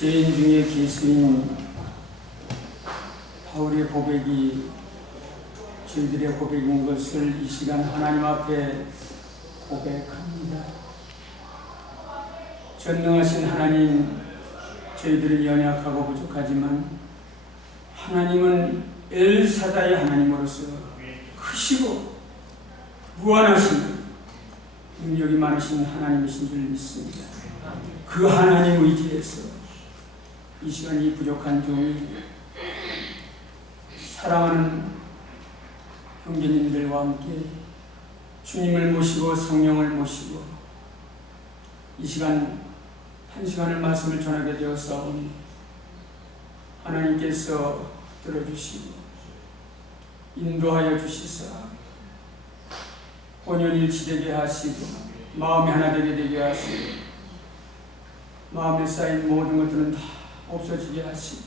죄인 중에 기수인 바울의 고백이 저희들의 고백인 것을 이 시간 하나님 앞에 고백합니다. 전능하신 하나님, 저희들은 연약하고 부족하지만 하나님은 엘사다의 하나님으로서 크시고 무한하신 능력이 많으신 하나님이신 줄 믿습니다. 그 하나님 의지에서 이 시간 이 부족한 종이 사랑하는 형제님들과 함께 주님을 모시고 성령을 모시고 이 시간 한 시간의 말씀을 전하게 되었사오니 하나님께서 들어주시고 인도하여 주시사 혼연일치되게 하시고 마음이 하나 되게 하시고 마음에 쌓인 모든 것들은 다 없어지게 하시고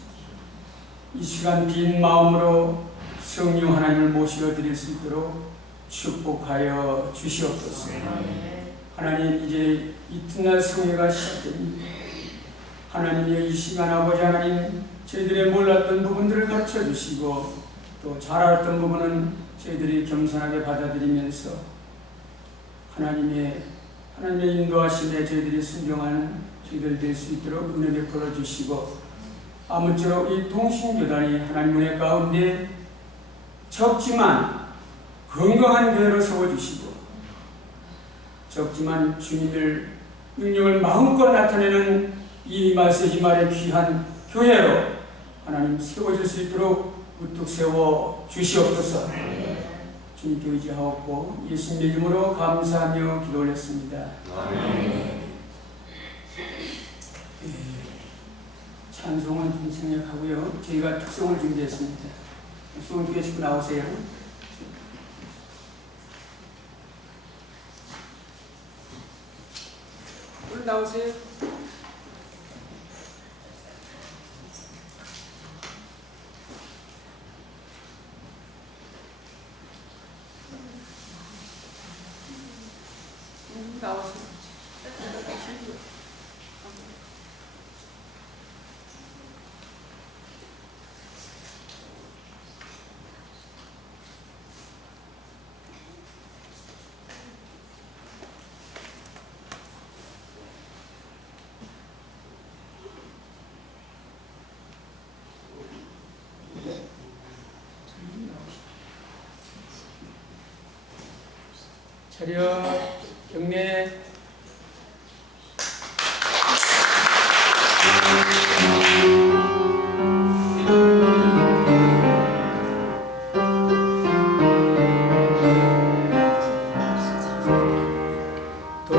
이 시간 빈 마음으로 성령 하나님을 모시어 드릴 수 있도록 축복하여 주시옵소서. 하나님, 이제 이튿날 성회가 시작됩니다. 하나님의 이 시간 아버지 하나님, 저희들의 몰랐던 부분들을 가르쳐 주시고 또 잘 알았던 부분은 저희들이 겸손하게 받아들이면서 하나님의 인도하심에 저희들이 순종하는 저희들 될 수 있도록 은혜 베풀어 주시고, 아무쪼록 이 동신교단이 하나님 은혜 가운데 적지만 건강한 교회로 세워주시고, 적지만 주님의 능력을 마음껏 나타내는 이 말세지 말의 귀한 교회로 하나님 세워질 수 있도록 우뚝 세워 주시옵소서. 주님께 의지하옵고 예수님의 이름으로 감사하며 기도 올렸습니다. 찬송은 좀 생략하고요. 저희가 특송을 준비했습니다. 수원 교회 식구 나오세요. 오늘 나오세요. 나오세요. 차렷, 경례. 그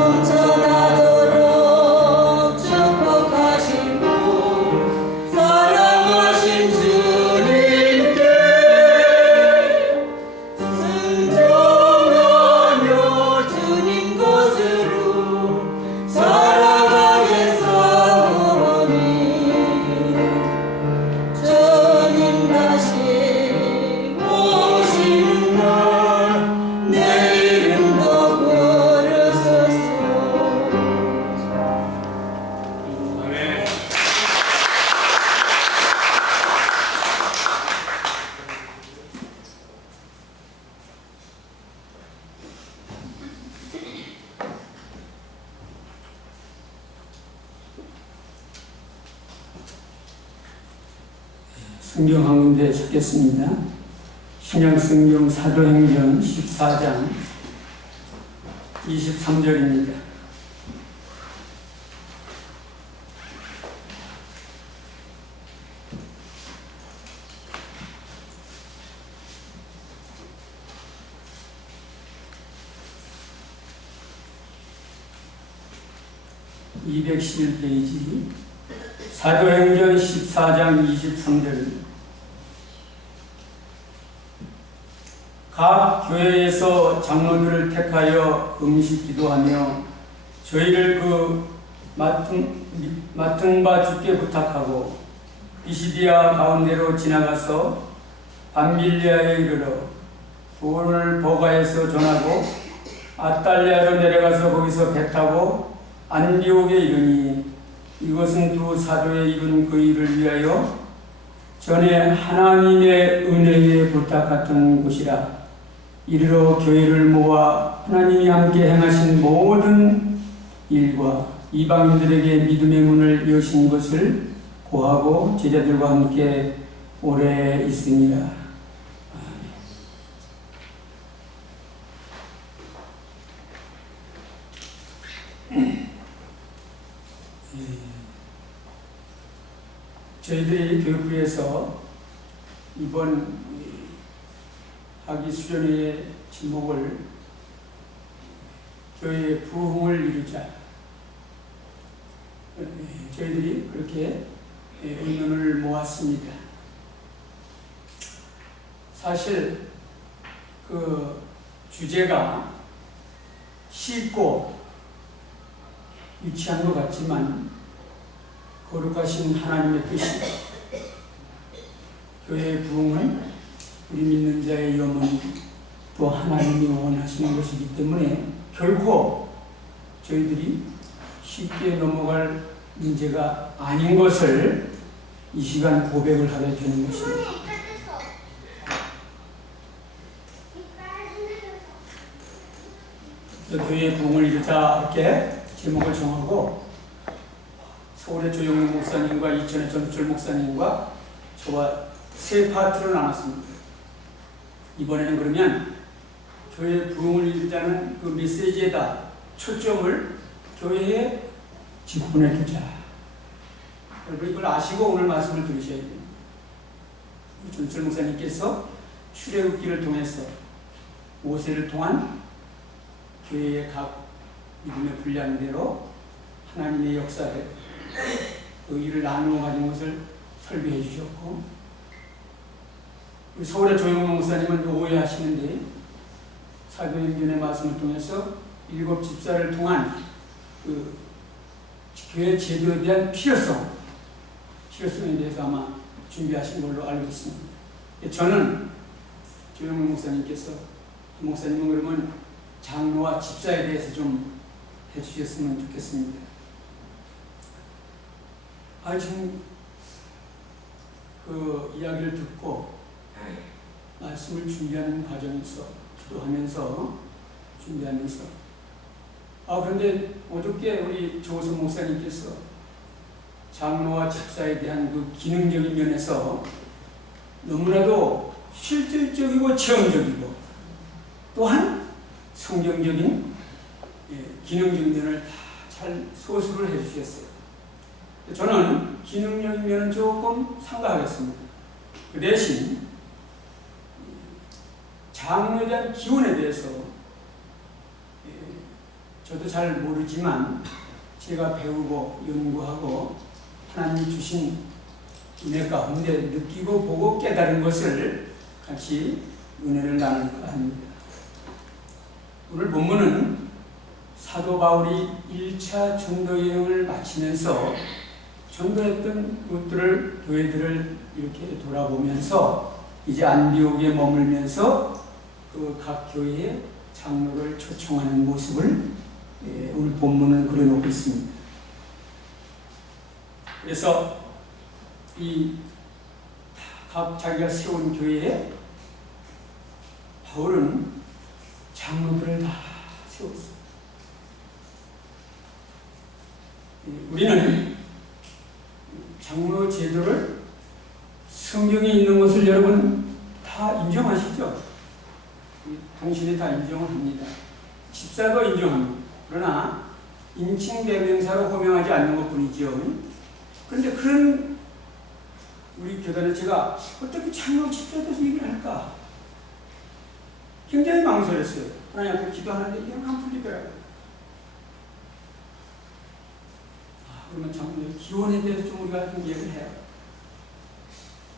넘쳐나도록 축복하시고 사랑하신 주님께 순종하며 주님 것으로 살아가겠사오니 주님 다시 오시는 날 내 이름도 부르소서. 아멘. 성경 한 군데 찾겠습니다. 신약성경 사도행전 14장 23절입니다. (211페이지) 사도행전 14장 23절입니다. 각 교회에서 장로들을 택하여 음식 기도하며 저희를 그 맡은 바 주께 부탁하고 비시디아 가운데로 지나가서 밤빌리아에 이르러 부온을 버가에서 전하고 아탈리아로 내려가서 거기서 배 타고 안디옥에 이르니 이것은 두 사도의 이룬 그 일을 위하여 전에 하나님의 은혜에 부탁했던 곳이라. 이르러 교회를 모아 하나님이 함께 행하신 모든 일과 이방인들에게 믿음의 문을 여신 것을 고하고 제자들과 함께 오래 있으니라. 저희들이 교육부에서 이번 학위 수련회의 제목을 교회의 부흥을 이루자, 저희들이 그렇게 의논을 모았습니다. 사실 그 주제가 쉽고 유치한 것 같지만 거룩하신 하나님의 뜻이 교회의 부흥은 우리 믿는 자의 염원 또 하나님이 원하시는 것이기 때문에 결코 저희들이 쉽게 넘어갈 문제가 아닌 것을 이 시간 고백을 하게 되는 것입니다. 교회의 부흥을 이루자 이렇게 제목을 정하고 서울의 조영민 목사님과 이천의 전철 목사님과 저와 세 파트로 나눴습니다. 이번에는 그러면 교회 부흥을 이루자는 그 메시지에다 초점을 교회에 집중해 두자. 여러분 이걸 아시고 오늘 말씀을 들으셔야 됩니다. 전철 목사님께서 출애굽기를 통해서 모세를 통한 교회의 각 믿음의 분량대로 하나님의 역사를 그 일을 나누어 가진 것을 설교해 주셨고, 우리 서울의 조영문 목사님은 오해하시는데 사도행전의 말씀을 통해서 7 집사를 통한 그 교회 제도에 대한 필요성에 대해서 아마 준비하신 걸로 알고 있습니다. 저는 조영문 목사님께서 목사님은 그러면 장로와 집사에 대해서 좀 해주셨으면 좋겠습니다. 지금 그 이야기를 듣고 말씀을 준비하는 과정에서 기도하면서 준비하면서 그런데 어저께 우리 조호선 목사님께서 장로와 집사에 대한 그 기능적인 면에서 너무나도 실질적이고 체험적이고 또한 성경적인 기능적인 면을 다 잘 소수를 해주셨어요. 저는 기능적인 면은 조금 삼가하겠습니다. 그 대신 장로에 대한 기원에 대해서 저도 잘 모르지만 제가 배우고 연구하고 하나님 주신 은혜 가운데 느끼고 보고 깨달은 것을 같이 은혜를 나눌까 합니다. 오늘 본문은 사도 바울이 1차 전도 여행을 마치면서 전도했던 곳들을, 교회들을 이렇게 돌아보면서 이제 안디옥에 머물면서 그 각 교회의 장로를 초청하는 모습을 오늘 본문은 그려놓고 있습니다. 그래서 이 각 자기가 세운 교회에 바울은 장로들을 다 세웠어요. 우리는 장로 제도를 성경에 있는 것을 여러분 다 인정하시죠? 당신이 다 인정을 합니다. 집사도 인정합니다. 그러나 인칭 대명사로 호명하지 않는 것뿐이죠. 그런데 그런 우리 교단에 제가 어떻게 장로 집사에 대해서 얘기를 할까? 굉장히 망설였어요. 하나님 앞에 기도하는데 이건 안 풀리더라고요. 그러면 장로의 기원에 대해서 좀 우리가 좀 얘기를 해요.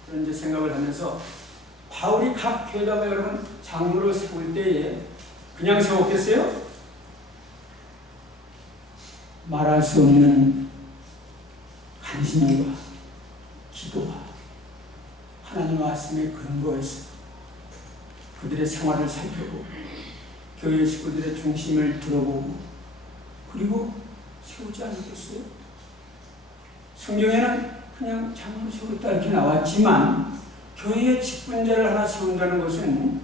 그런 이제 생각을 하면서 바울이 각 교회다가 여러분 장로를 세울 때에 그냥 세웠겠어요? 말할 수 없는 간신과 기도와 하나님 말씀의 근거에서 그들의 생활을 살펴보고 교회 식구들의 중심을 들어보고 그리고 세우지 않겠어요? 성경에는 그냥 장로 세웠다 이렇게 나왔지만 교회의 직분자를 하나 세운다는 것은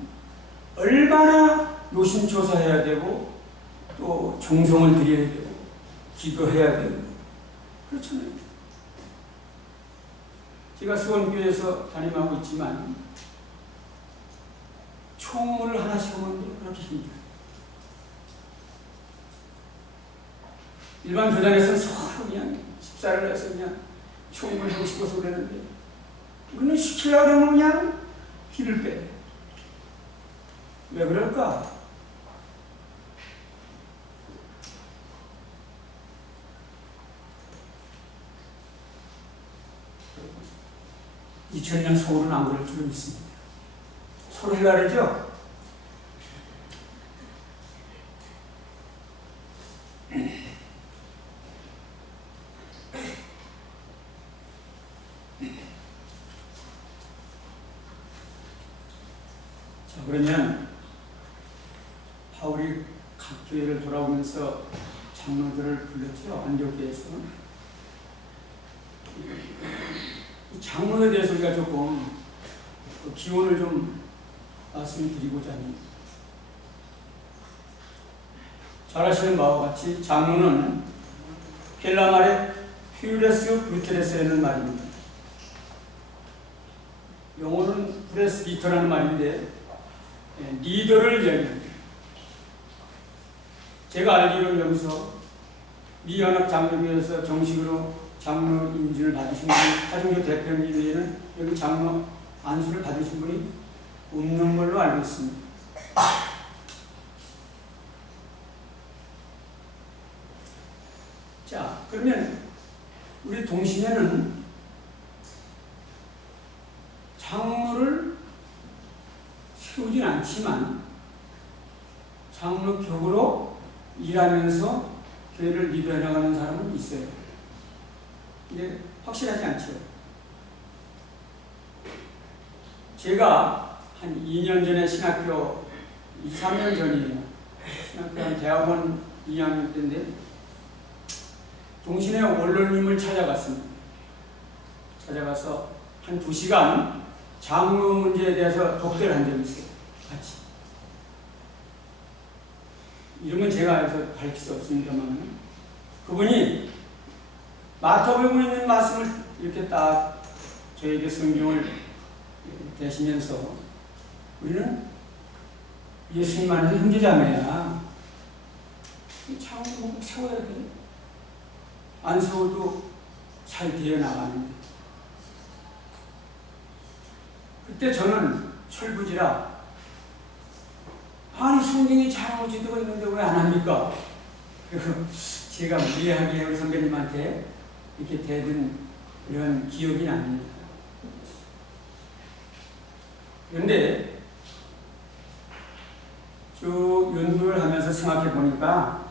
얼마나 노심초사해야 되고 또 정성을 들여야 되고 기도해야 되고 그렇잖아요. 제가 수원교회에서 담임하고 있지만 총무를 하나 세우는 게 그렇게 힘들어요. 일반 교단에서는 서로 그냥 집사를 해서 그냥 총무를 하고 싶어서 그러는데 우리는 시키려고 그러면 그냥 길을 빼. 왜 그럴까? 2000년 서울은 안 그럴 줄 믿습니다. 서로 헬라르죠? 자, 그러면 바울이 각 교회를 돌아오면서 장로들을 불렀죠. 안디옥교회에서. 이 장로에 대해서 우리가 조금 기원을 좀 말씀드리고자 합니다. 잘 아시는 바와 같이 장로는 헬라 말의 퓨레스 브루테레스라는 말입니다. 영어는 프레스비터라는 말인데 리더를 이야기합니다. 제가 알기로는 여기서 미연합 장로교에서 정식으로 장로 인준을 받으신 분이 하중교 대표님 외에는 여기 장로 안수를 받으신 분이 없는 걸로 알고 있습니다. 자, 그러면 우리 동신에는 장로를 세우진 않지만 장로격으로 일하면서 교회를 리더해 나가는 사람은 있어요. 근데 확실하지 않죠. 제가 한 2년 전에 신학교 2, 3년 전이에요. 신학교 한 대학원 2학년 때인데 동신의 원로님을 찾아갔습니다. 찾아가서 한 2시간 장로 문제에 대해서 독대를 한 적이 있어요. 같이. 이름은 제가 해서 밝힐 수 없습니다만 그분이 마태복음에 있는 말씀을 이렇게 딱 저에게 성경을 대시면서 우리는 예수님 안에서 형제자매야. 장로 꼭 세워야 돼. 안 세워도 잘 되어 나가는데. 그때 저는 철부지라 아니 성경에 장로 제도가 있는데 왜 안 합니까? 그리고 제가 무리하게 우리 선배님한테 이렇게 대든 그런 기억이 납니다. 그런데 쭉 연구를 하면서 생각해 보니까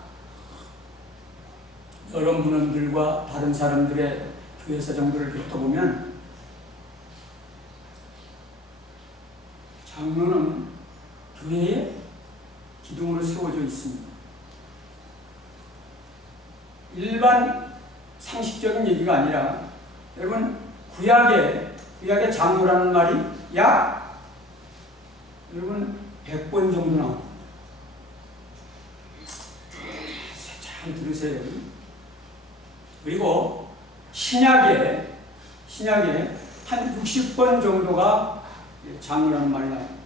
여러 문헌들과 다른 사람들의 교회사 정도를 훑어보면 장로는 교회에 기둥으로 세워져 있습니다. 일반 상식적인 얘기가 아니라 여러분 구약의 장로라는 말이 약 여러분 100번 정도 나옵니다. 잘 들으세요. 그리고 신약에 한 60번 정도가 장로라는 말이 나옵니다.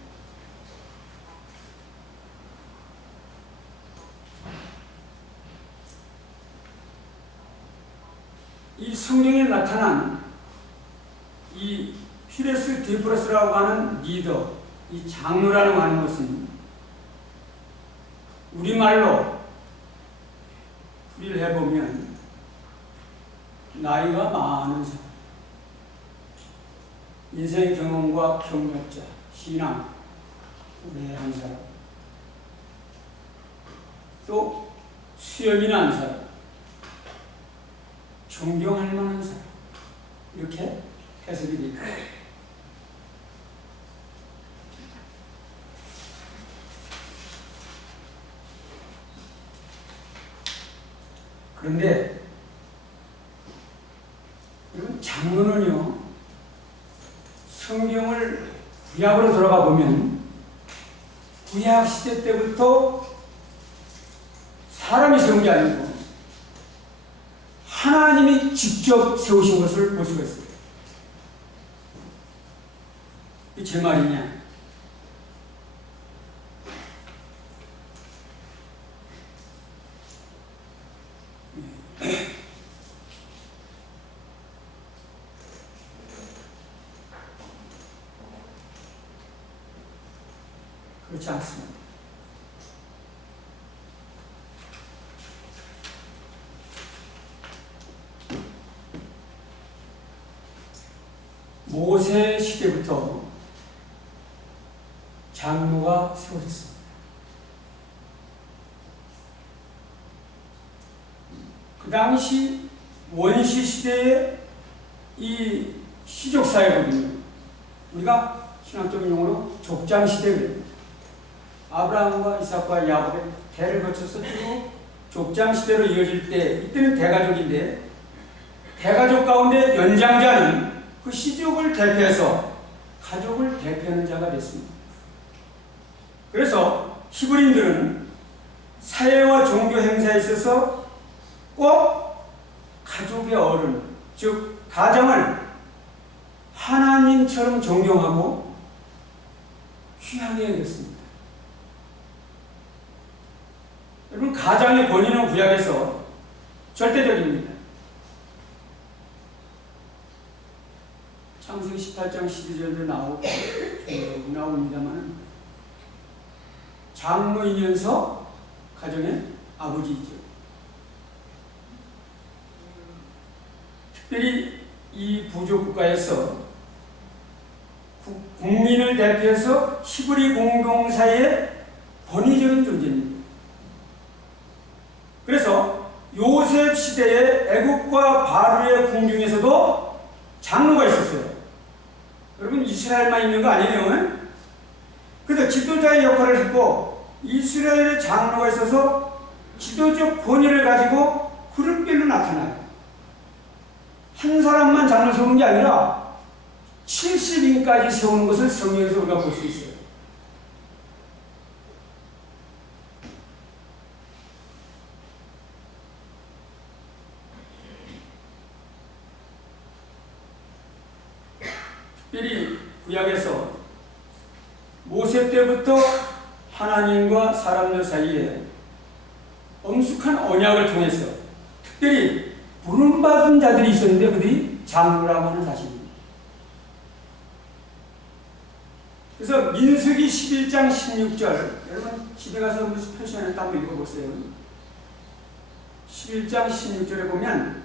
이 성경에 나타난 이 피레스 디프러스라고 하는 리더, 이 장로라고 하는 것은 우리말로 풀이를 해보면 나이가 많은 사람, 인생 경험과 경력자, 신앙, 오래한 사람, 또 수염이 난 사람, 존경할 만한 사람, 이렇게 해석이 됩니다. 그런데 여러분 장로는요, 성경을 구약으로 들어가 보면 구약 시대 때부터 사람이 세운 게 아니고 하나님이 직접 세우신 것을 볼 수가 있어요. 이게 제 말이냐? 그렇지 않습니다. 모세 시대부터 장로가 세워졌습니다. 그 당시 원시 시대의 이 시족 사회거든요. 우리가 신학적인 용어로 족장 시대거든요. 아브라함과 이삭과 야곱의 대를 거쳐서 쭉 족장 시대로 이어질 때, 이때는 대가족인데 대가족 가운데 연장자는 그 시족을 대표해서 가족을 대표하는 자가 됐습니다. 그래서 히브리인들은 사회와 종교 행사에 있어서 꼭 가족의 어른, 즉 가정을 하나님처럼 존경하고 귀하게 여겼습니다. 여러분, 가장의 권위는 구약에서 절대적입니다. 창세기 18장 12절도 나옵니다만 장로이면서 가정의 아버지이죠. 특별히 이 부족 국가에서 국민을 대표해서 히브리 공동사의 권위적인 존재입니다. 그래서 요셉 시대의 애국과 바로의 궁중에서도 장로가 있었어요. 여러분, 이스라엘만 있는 거 아니에요? 그래서 지도자의 역할을 했고 이스라엘의 장로가 있어서 지도적 권위를 가지고 그룹별로 나타나요. 한 사람만 장로 세우는 게 아니라 70인까지 세우는 것을 성경에서 우리가 볼 수 있어요. 특별히 구약에서 모세 때부터 하나님과 사람들 사이에 엄숙한 언약을 통해서 특별히 부름받은 자들이 있었는데 그들이 장로라고 하는 사실입니다. 그래서 민수기 11장 16절, 여러분 집에 가서 표시하는 거 한번 읽어보세요. 11장 16절에 보면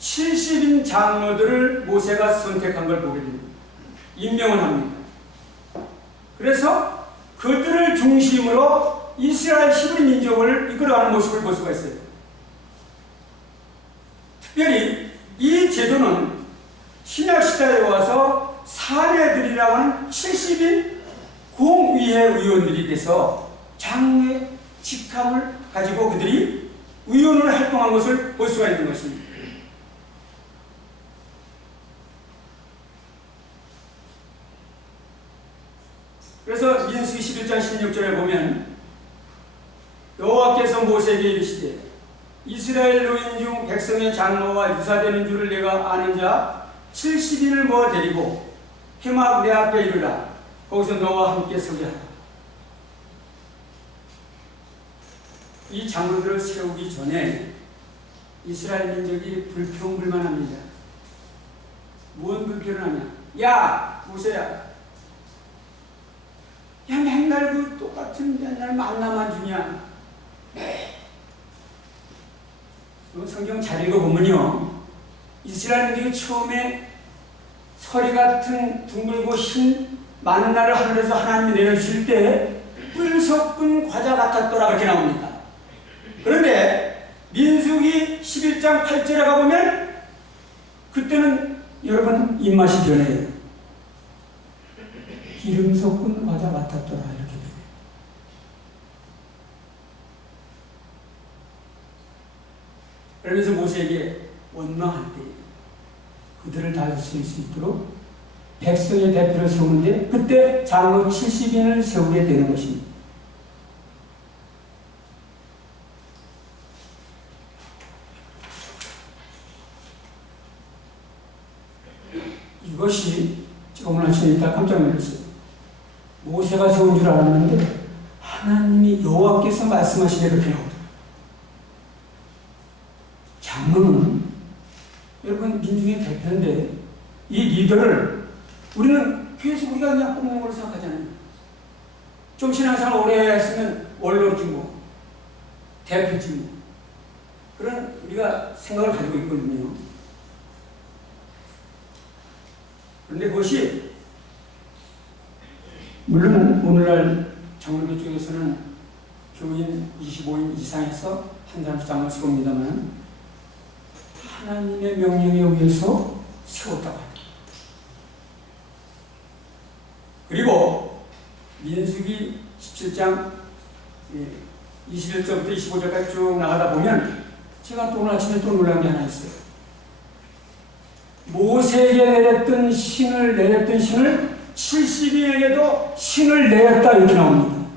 70인 장로들을 모세가 선택한 걸 보게 됩니다. 임명을 합니다. 그래서 그들을 중심으로 이스라엘 히브리 민족을 이끌어가는 모습을 볼 수가 있어요. 특별히 이 제도는 신약 시대에 와서 사내들이라고 하는 70인 공의회 의원들이 돼서 장로의 직함을 가지고 그들이 의원으로 활동한 것을 볼 수가 있는 것입니다. 그래서 민수기 11장 16절에 보면 여호와께서 모세에게 이르시되 이스라엘 노인 중 백성의 장로와 유사되는 줄을 내가 아는 자 70인을 모아 데리고 해막 내 앞에 이르라. 거기서 너와 함께 서게 하라. 이 장로들을 세우기 전에 이스라엘 민족이 불평불만합니다. 무슨 불평을 하냐? 야 모세야, 야 맨날 그 똑같은 맨날 만나만 주냐? 성경 잘 읽어보면요, 이스라엘 민족이 처음에 서리 같은 둥글고 흰 만나를 하늘에서 하나님이 내려주실 때 뿔 섞은 과자 같았더라 그렇게 나옵니다. 그런데 민수기 11장 8절에 가보면 그때는 여러분 입맛이 변해요. 기름 섞은 과자 같았더라 이렇게 돼요. 그러면서 모세에게 원망할 때 그들을 다스릴 수 있도록 백성의 대표를 세우는데 그때 장로 70인을 세우게 되는 것입니다. 이것이 제가 오늘 아침에 다 깜짝 놀랐어요. 모세가 세운 줄 알았는데 하나님이 여호와께서 말씀하시되 그렇게 나옵니다. 장로는 여러분 민중의 대표인데 이 리더를 우리는 교회에서 우리가 그냥 꽁꽁으로 생각하잖아요. 좀 신앙생활 오래 했으면 원로지 뭐 대표지 뭐 그런 우리가 생각을 가지고 있거든요. 그런데 그것이 물론 오늘날 장로교 쪽에서는 교인 25인 이상에서 한 사람씩 장로 세웁니다만 하나님의 명령에 의해서 세웠다고 합니다. 그리고 민수기 17장 21절부터 25절까지 쭉 나가다 보면 제가 또 오늘 아침에 또 놀란 게 하나 있어요. 모세에게 내렸던 신을 70인에게도 신을 내렸다 이렇게 나옵니다.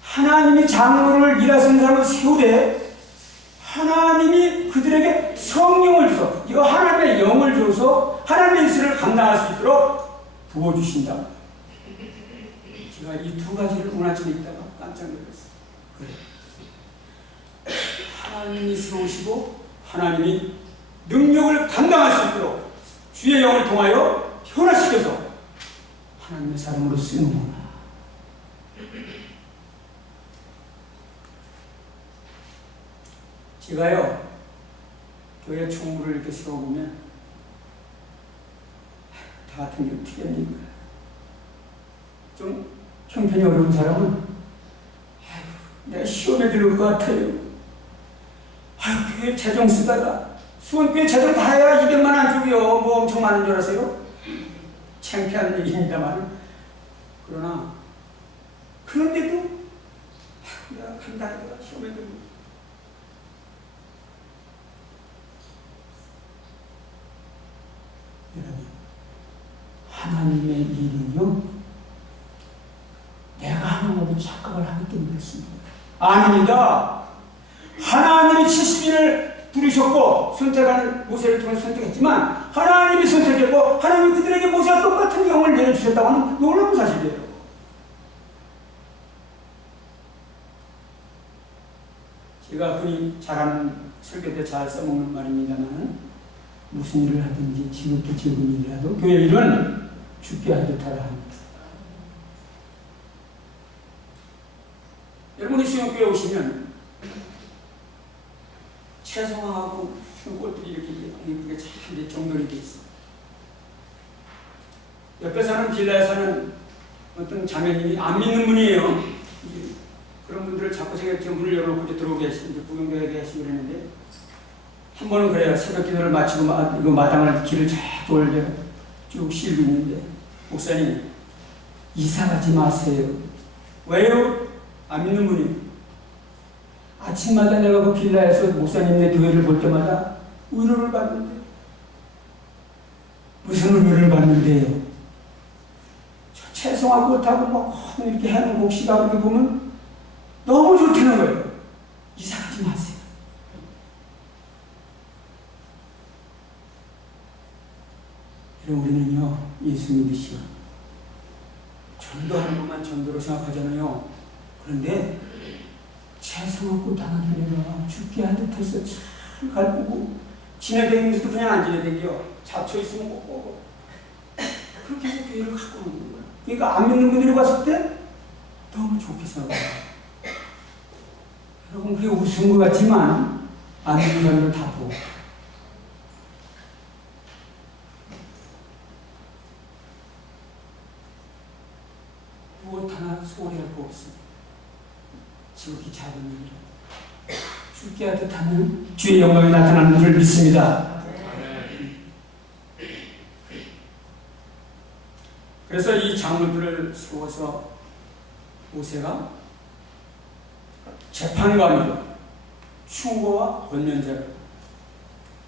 하나님이 장로를 일하시는 사람을 세우되 하나님이 그들에게 성령을 줘서 이거 하나님의 영을 줘서 하나님의 일을 감당할 수 있도록 부어주신다. 제가 이 두 가지를 오늘 아침에 있다가 깜짝 놀랐어요. 그래. 하나님이 세우시고 하나님이 능력을 감당할 수 있도록 주의 영을 통하여 변화시켜서 하나님의 사람으로 쓰는구나. 제가요 교회 총무를 이렇게 세워보면 다 같은 게 어떻게 합니까? 좀 형편이 어려운 사람은 내가 시험에 들을 것 같아요. 교회 재정 쓰다가 수원교회 재정 다 해야 200만 안 주고요. 뭐 엄청 많은 줄 아세요? 창피한 얘기입니다만 그러나 그런데도 내가 간단하다가 시험에 들고 여러분 하나님의 일은요 내가 하는 것도 착각을 하기 때문에 그렇습니다. 아닙니다. 하나님이 70인을 부르셨고 선택하는 모세를 통해 선택했지만 하나님이 선택했고 하나님이 그들에게 모세와 똑같은 영을 내려주셨다고 하는 놀라운 사실이에요. 제가 흔히 잘하는 설교 때 잘 써먹는 말입니다만 무슨 일을 하든지 지극히 적은 일이라도 교회 일은 죽게 하듯 하라 합니다. 여러분이 수영교회 오시면 채송화하고 무슨 꽃들이 이렇게 예쁘게 잘 정돈이 돼 있어. 옆에 사는 빌라에 사는 어떤 자매님이 안 믿는 분이에요. 그런 분들을 자꾸 제가 이렇게 문을 열어놓고 이제 들어오게 하시고 구경되게 하시고 그랬는데 한 번은 그래요. 새벽 기도를 마치고 이거 마당을 길을 쫙 돌려 쭉 실고 있는데 목사님 이사 가지 마세요. 왜요? 안 믿는 분이. 아침마다 내가 그 빌라에서 목사님의 교회를 볼 때마다 위로를 받는데 무슨 위로를 받는데요? 저 채송화 꽃하고 막 이렇게 하는 곡시가 그렇게 보면 너무 좋다는 거예요. 이사 가지 마세요. 그럼 우리는요, 예수 믿으시오. 전도하는 것만 전도로 생각하잖아요. 그런데 채송화 꽃 하나 내가 죽게 한 듯해서 참 갈구고 지내다니면서도 그냥 안 지내다니요. 잡혀 있으면 꼭 보고 그렇게 해서 교회를 갖고 오는 거예요. 그러니까 안 믿는 분들이 봤을 때 너무 좋게 생각해요. 여러분 그게 우스운 것 같지만 안 믿는 사람들 다 보고 무엇 하나 소홀히 할 거 없습니다. 지극히 작은 일이라 죽게 하듯 하는 주의 영광이 나타나는 줄 믿습니다. 그래서 이 장로들을 세워서 모세가 재판관으로 충고와 권면자로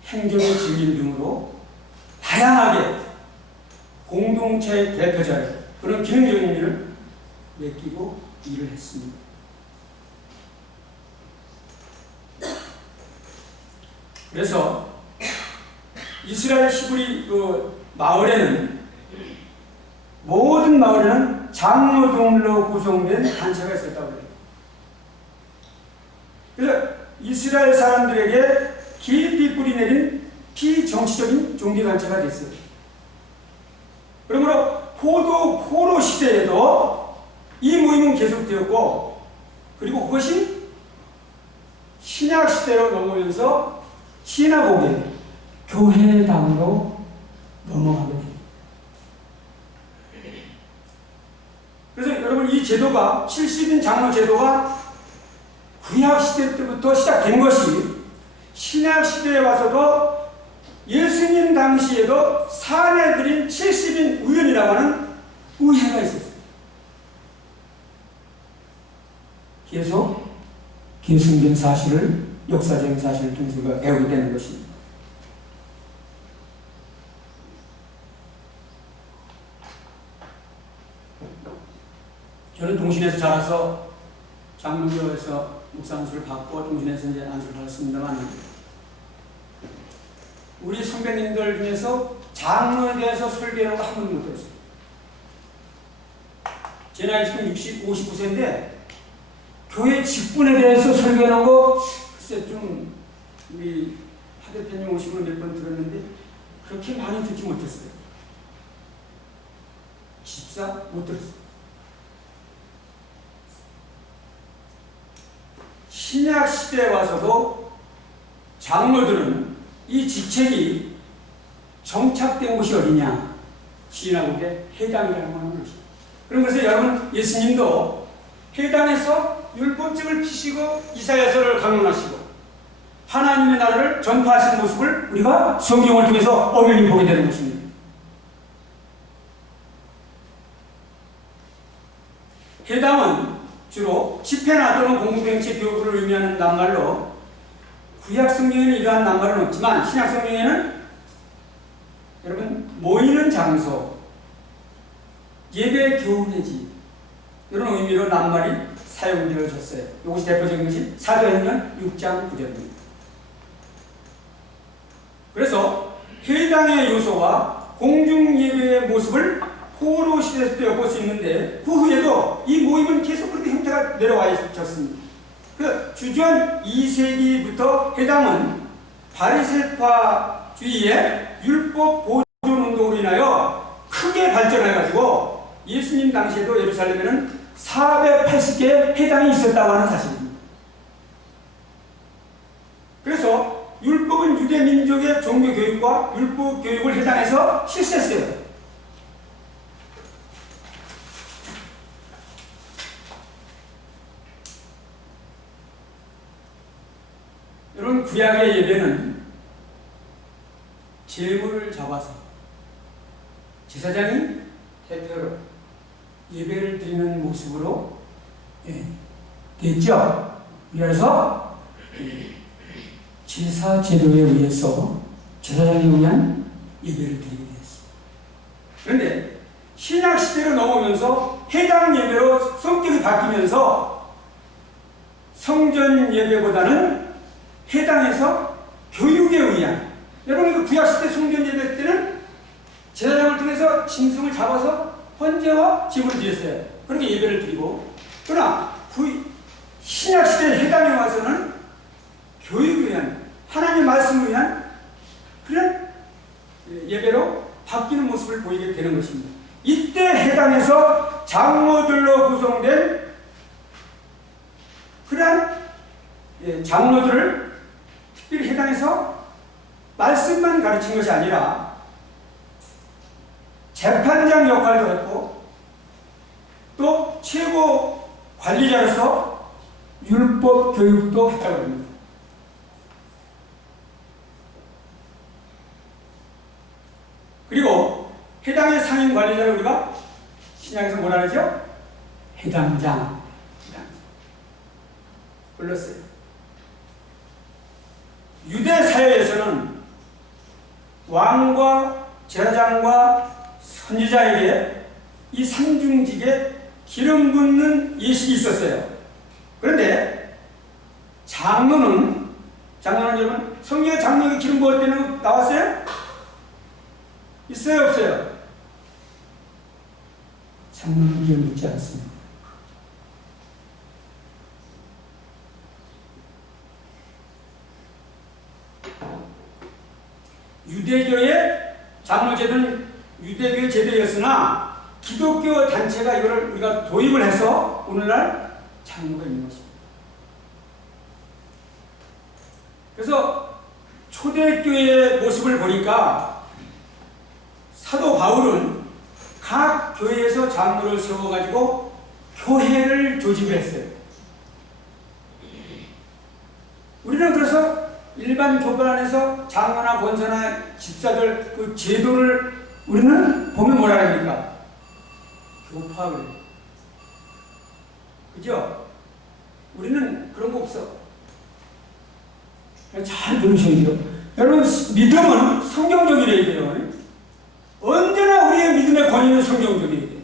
행정의 증인 등으로 다양하게 공동체의 대표자로 그런 기능적인 일을 맡기고 일을 했습니다. 그래서 이스라엘 히브리 그 마을에는 모든 마을에는 장로들로 구성된 단체가 있었다고 해요. 그래서 이스라엘 사람들에게 깊이 뿌리내린 비정치적인 종교단체가 됐어요. 그러므로 포로 시대에도 이 모임은 계속되었고 그리고 그것이 신약 시대로 넘어오면서 시나고게 교회당으로 넘어가게 됩니다. 그래서 여러분 이 제도가 70인 장로 제도가 구약 시대 때부터 시작된 것이 신약 시대에 와서도 예수님 당시에도 사내들인 70인 우연이라고 하는 우회가 있었어요. 계속 계승된 사실을 역사적인 사실을 통해서 배우게 되는 것입니다. 저는 동신에서 자라서 장로교에서 목사 안수를 받고 동신에서 이제 안수를 받았습니다만 우리 선배님들 중에서 장로에 대해서 설교하는 거 한 번도 못 들었어요. 제 나이 지금 59세인데 교회 직분에 대해서 설교하는 거 글쎄 좀 우리 하 대표님 오시고 몇 번 들었는데 그렇게 많이 듣지 못했어요. 집사 못 들었어요. 신약 시대에 와서도 장로들은 이 직책이 정착된 곳이 어디냐? 시나고게 회당이라고 하는 것이죠. 그런 것에 여러분 예수님도 회당에서 율법책을 피시고 이사야서를 강론하시고 하나님의 나라를 전파하시는 모습을 우리가 성경을 통해서 엄연히 보게 되는 것입니다. 회당은 주로 집회나 또는 공동체 교구를 의미하는 낱말로 구약 성경에는 이러한 낱말은 없지만 신약 성경에는 여러분 모이는 장소, 예배 교훈의 집 이런 의미로 낱말이 사용되어졌어요. 이것이 대표적인 것이 사도행전 6장 9절입니다. 그래서 회당의 요소와 공중예배의 모습을 포로 시대 때 엿볼 수 있는데 그 후에도 이 모임은 계속 그렇게 형태가 내려와 있었습니다. 그 주전 2세기부터 회당은 바리새파주의의 율법 보존 운동으로 인하여 크게 발전해가지고 예수님 당시에도 예루살렘에는 480개의 회당이 있었다고 하는 사실입니다. 그래서 민족의 종교 교육과 율법 교육을 해당해서 실시했어요. 여러분, 구약의 예배는 제물을 잡아서 제사장이 대표로 예배를 드리는 모습으로 됐죠. 그래서 제사 제도에 의해서 제사장에 의한 예배를 드리게 됐어요. 그런데 신약 시대로 넘어오면서 해당 예배로 성격이 바뀌면서 성전 예배보다는 해당해서 교육에 의한, 여러분 그 구약 시대 성전 예배 때는 제사장을 통해서 짐승을 잡아서 헌제와 제물을 드렸어요. 그렇게 예배를 드리고, 그러나 신약 시대 해당에 와서는 교육을 위한, 하나님의 말씀을 위한 그런 예배로 바뀌는 모습을 보이게 되는 것입니다. 이때 해당해서 장로들로 구성된 그러한 장로들을 특별히 해당해서 말씀만 가르친 것이 아니라 재판장 역할도 했고 또 최고 관리자로서 율법 교육도 했다고 합니다. 그리고 해당의 상임 관리자를 우리가 신약에서 뭐라 그러죠? 해당장 불렀어요. 유대 사회에서는 왕과 제사장과 선지자에게 이 상중직에 기름 붓는 예식이 있었어요. 그런데 장로는 여러분 성경에 장로에게 기름 부을 때는 나왔어요? 있어요, 없어요? 장로는 기름 붓지 않습니다. 유대교의 장로제도는 유대교의 제도였으나 기독교 단체가 이걸 우리가 도입을 해서 오늘날 장로가 있는 것입니다. 그래서 초대교회의 모습을 보니까 사도 바울은 각 교회에서 장로를 세워가지고 교회를 조직했어요. 우리는 그래서 일반 교회 안에서 장로나 권사나 집사들 그 제도를 우리는 보면 뭐라 합니까? 교파를. 그죠? 우리는 그런 거 없어. 잘 들으셔야 돼요. 여러분, 믿음은 성경적이래야 돼요. 언제나 우리의 믿음의 권위는 성경적이어야 돼요.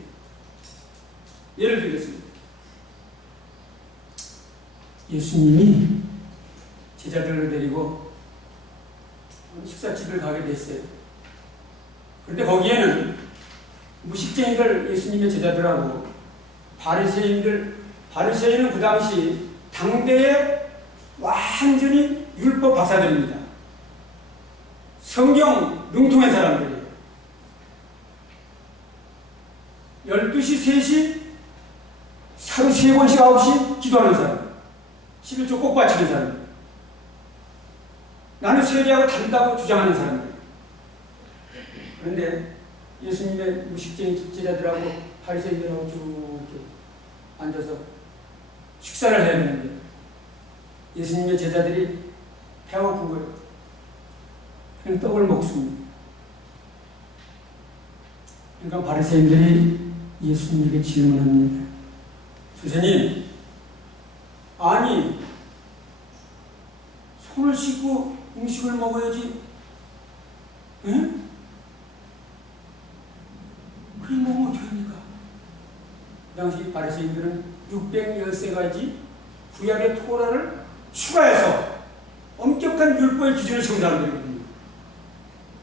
예를 들겠습니다. 예수님이 제자들을 데리고 식사집을 가게 됐어요. 그런데 거기에는 무식쟁이들, 예수님의 제자들하고 바리새인은 그 당시 당대의 완전히 율법 박사들입니다. 성경 능통한 사람들이에요. 12시, 3시 하루 3번씩 9시 기도하는 사람, 11조 꼭 바치는 사람, 나는 세례하고 다른다고 주장하는 사람들. 그런데 예수님의 무식쟁이 제자들하고 바리새인들하고 쭉 이렇게 앉아서 식사를 해야 되는데 예수님의 제자들이 배가 고픈 거예요. 그냥 떡을 먹습니다. 그러니까 바리새인들이 예수님에게 질문합니다. 선생님, 아니 손을 씻고 음식을 먹어야지, 응? 그래 먹으면 어떡합니까? 그 당시 바리새인들은 613가지 구약의 토라를 추가해서 엄격한 율법의 기준을 세운 사람들이거든요.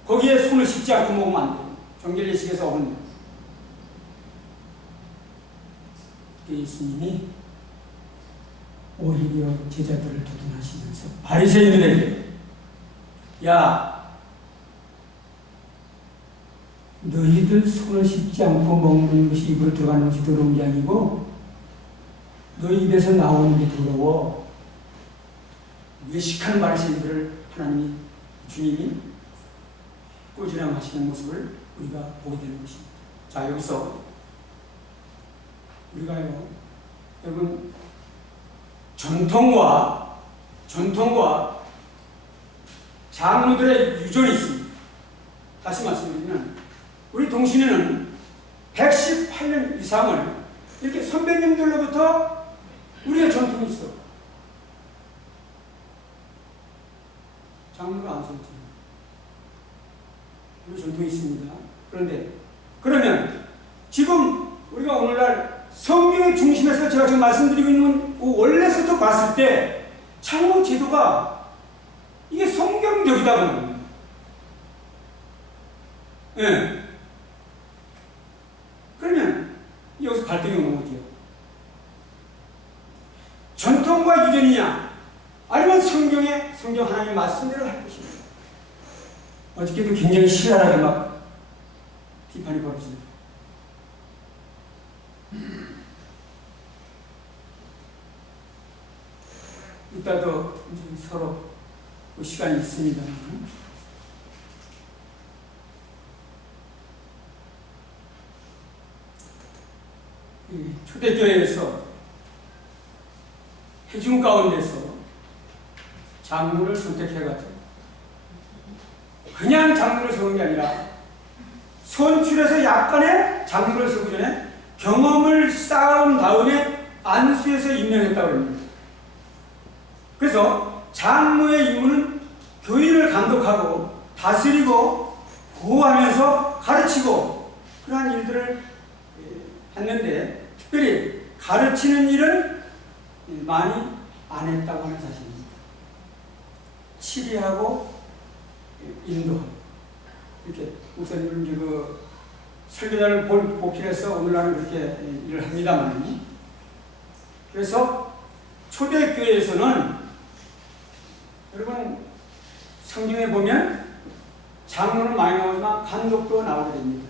거기에 손을 씻지 않고 먹으면 안 돼요. 정결예식에서 어긋나. 예수님이 오히려 제자들을 두둔하시면서 바리새인들에게, 야, 너희들 손을 씻지 않고 먹는 것이 입으로 들어가는 것이 더러운 게 아니고 너희 입에서 나오는 게 더러워. 외식하는 바리새인들을 하나님이 주님이 꾸지람하시는 모습을 우리가 보게 되는 것입니다. 자, 여기서 우리가요, 여러분, 전통과 장로들의 유전이 있습니다. 다시 말씀드리면 우리 동신에는 118년 이상을 이렇게 선배님들로부터 우리의 전통이 있어. 장로가 안 썼죠. 우리 전통이 있습니다. 그러면 지금 우리가 오늘날 성경의 중심에서 제가 지금 말씀드리고 있는 원래부터 봤을 때 장로 제도가 이게 성경적이다 그러는 거예요. 예. 그러면 여기서 갈등이 오는 거죠. 전통과 유전이냐, 아니면 성경 하나님의 말씀대로 할 것이냐. 어저께도 굉장히 시원하게 막 비판이 벌어집니다. 이따도 이제 서로 시간이 있습니다. 초대교회에서 회중 가운데서 장로를 선택해가지고 그냥 장로를 세운 게 아니라 선출해서 약간의 장로를 세우기 전에 경험을 쌓은 다음에 안수해서 임명했다고 합니다. 그래서 장로의 임무는 교인을 감독하고 다스리고 보호하면서 가르치고 그러한 일들을 했는데 특별히 가르치는 일은 많이 안 했다고 하는 사실입니다. 치리하고 인도하고 이렇게 목사님은 이제 그 설교자를 보필해서 오늘날은 그렇게 일을 합니다만, 그래서 초대교회에서는 여러분 성경에 보면 장로는 많이 나오지만 감독도 나오게 됩니다.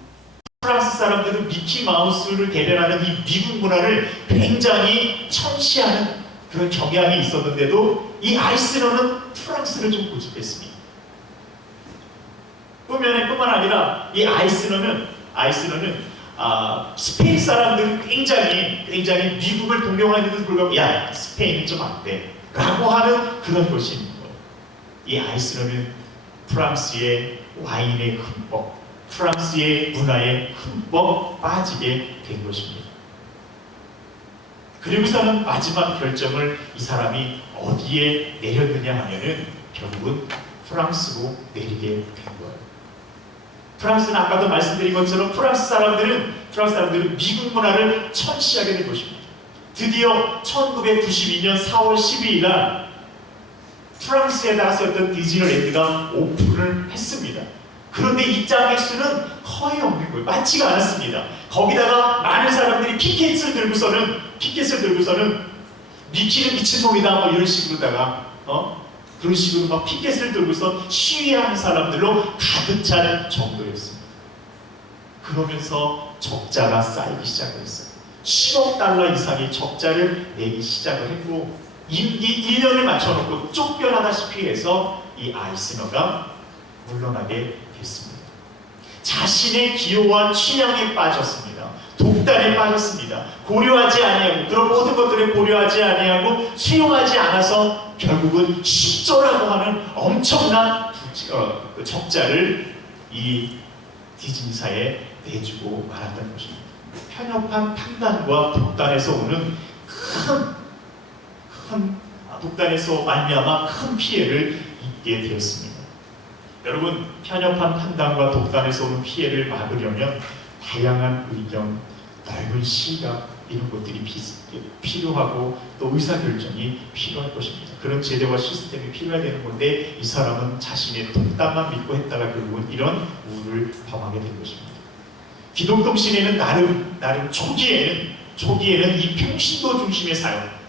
프랑스 사람들은 미키마우스를 대변하는 이 미국 문화를 굉장히 천시하는 그런 경향이 있었는데도 이 아이스너는 프랑스를 좀 고집했습니다. 뿐만 아니라 이 아이스너는 스페인 사람들은 굉장히 미국을 동경하는데도 불구하고 야, 스페인은 좀 안 돼 라고 하는 그런 것이 있는 거예요. 이 아이스너는 프랑스의 와인에 흠뻑, 프랑스의 문화에 흠뻑 빠지게 된 것입니다. 그리고서는 마지막 결정을 이 사람이 어디에 내렸느냐 하면은 결국은 프랑스로 내리게 된 거예요. 프랑스는 아까도 말씀드린 것처럼 프랑스 사람들은 미국 문화를 천시하게 된 것입니다. 드디어 1992년 4월 12일 날 프랑스에다가 썼던 디즈니랜드가 오픈을 했습니다. 그런데 입장객 수는 거의 없는 거예요. 많지가 않았습니다. 거기다가 많은 사람들이 피켓을 들고서는 미키는 미친놈이다 뭐 이런 식으로다가 그런 식으로 막 피켓을 들고서 시위하는 사람들로 가득 찬 정도였습니다. 그러면서 적자가 쌓이기 시작했어요. 10억 달러 이상의 적자를 내기 시작을 했고 임기 1년을 맞춰놓고 쫓겨나다시피 해서 이 아이스너가 물러나게 됐습니다. 자신의 기요한 취향에 빠졌습니다. 독단에 빠졌습니다. 고려하지 아니하고 그런 모든 것들을 고려하지 아니하고 수용하지 않아서 결국은 10조라고 하는 엄청난 적자를 이 디즈니사에 내주고 말았던 것입니다. 편협한 판단과 독단에서 오는 독단에서 말미암아 큰 피해를 입게 되었습니다. 여러분, 편협한 판단과 독단에서 오는 피해를 막으려면 다양한 의견, 넓은 시각 이런 것들이 필요하고 또 의사결정이 필요할 것입니다. 그런 제도와 시스템이 필요해야 되는 건데 이 사람은 자신의 독단만 믿고 했다가 결국은 이런 우를 범하게 된 것입니다. 기독교 신에는 나름 초기에는 이 평신도 중심의 사역,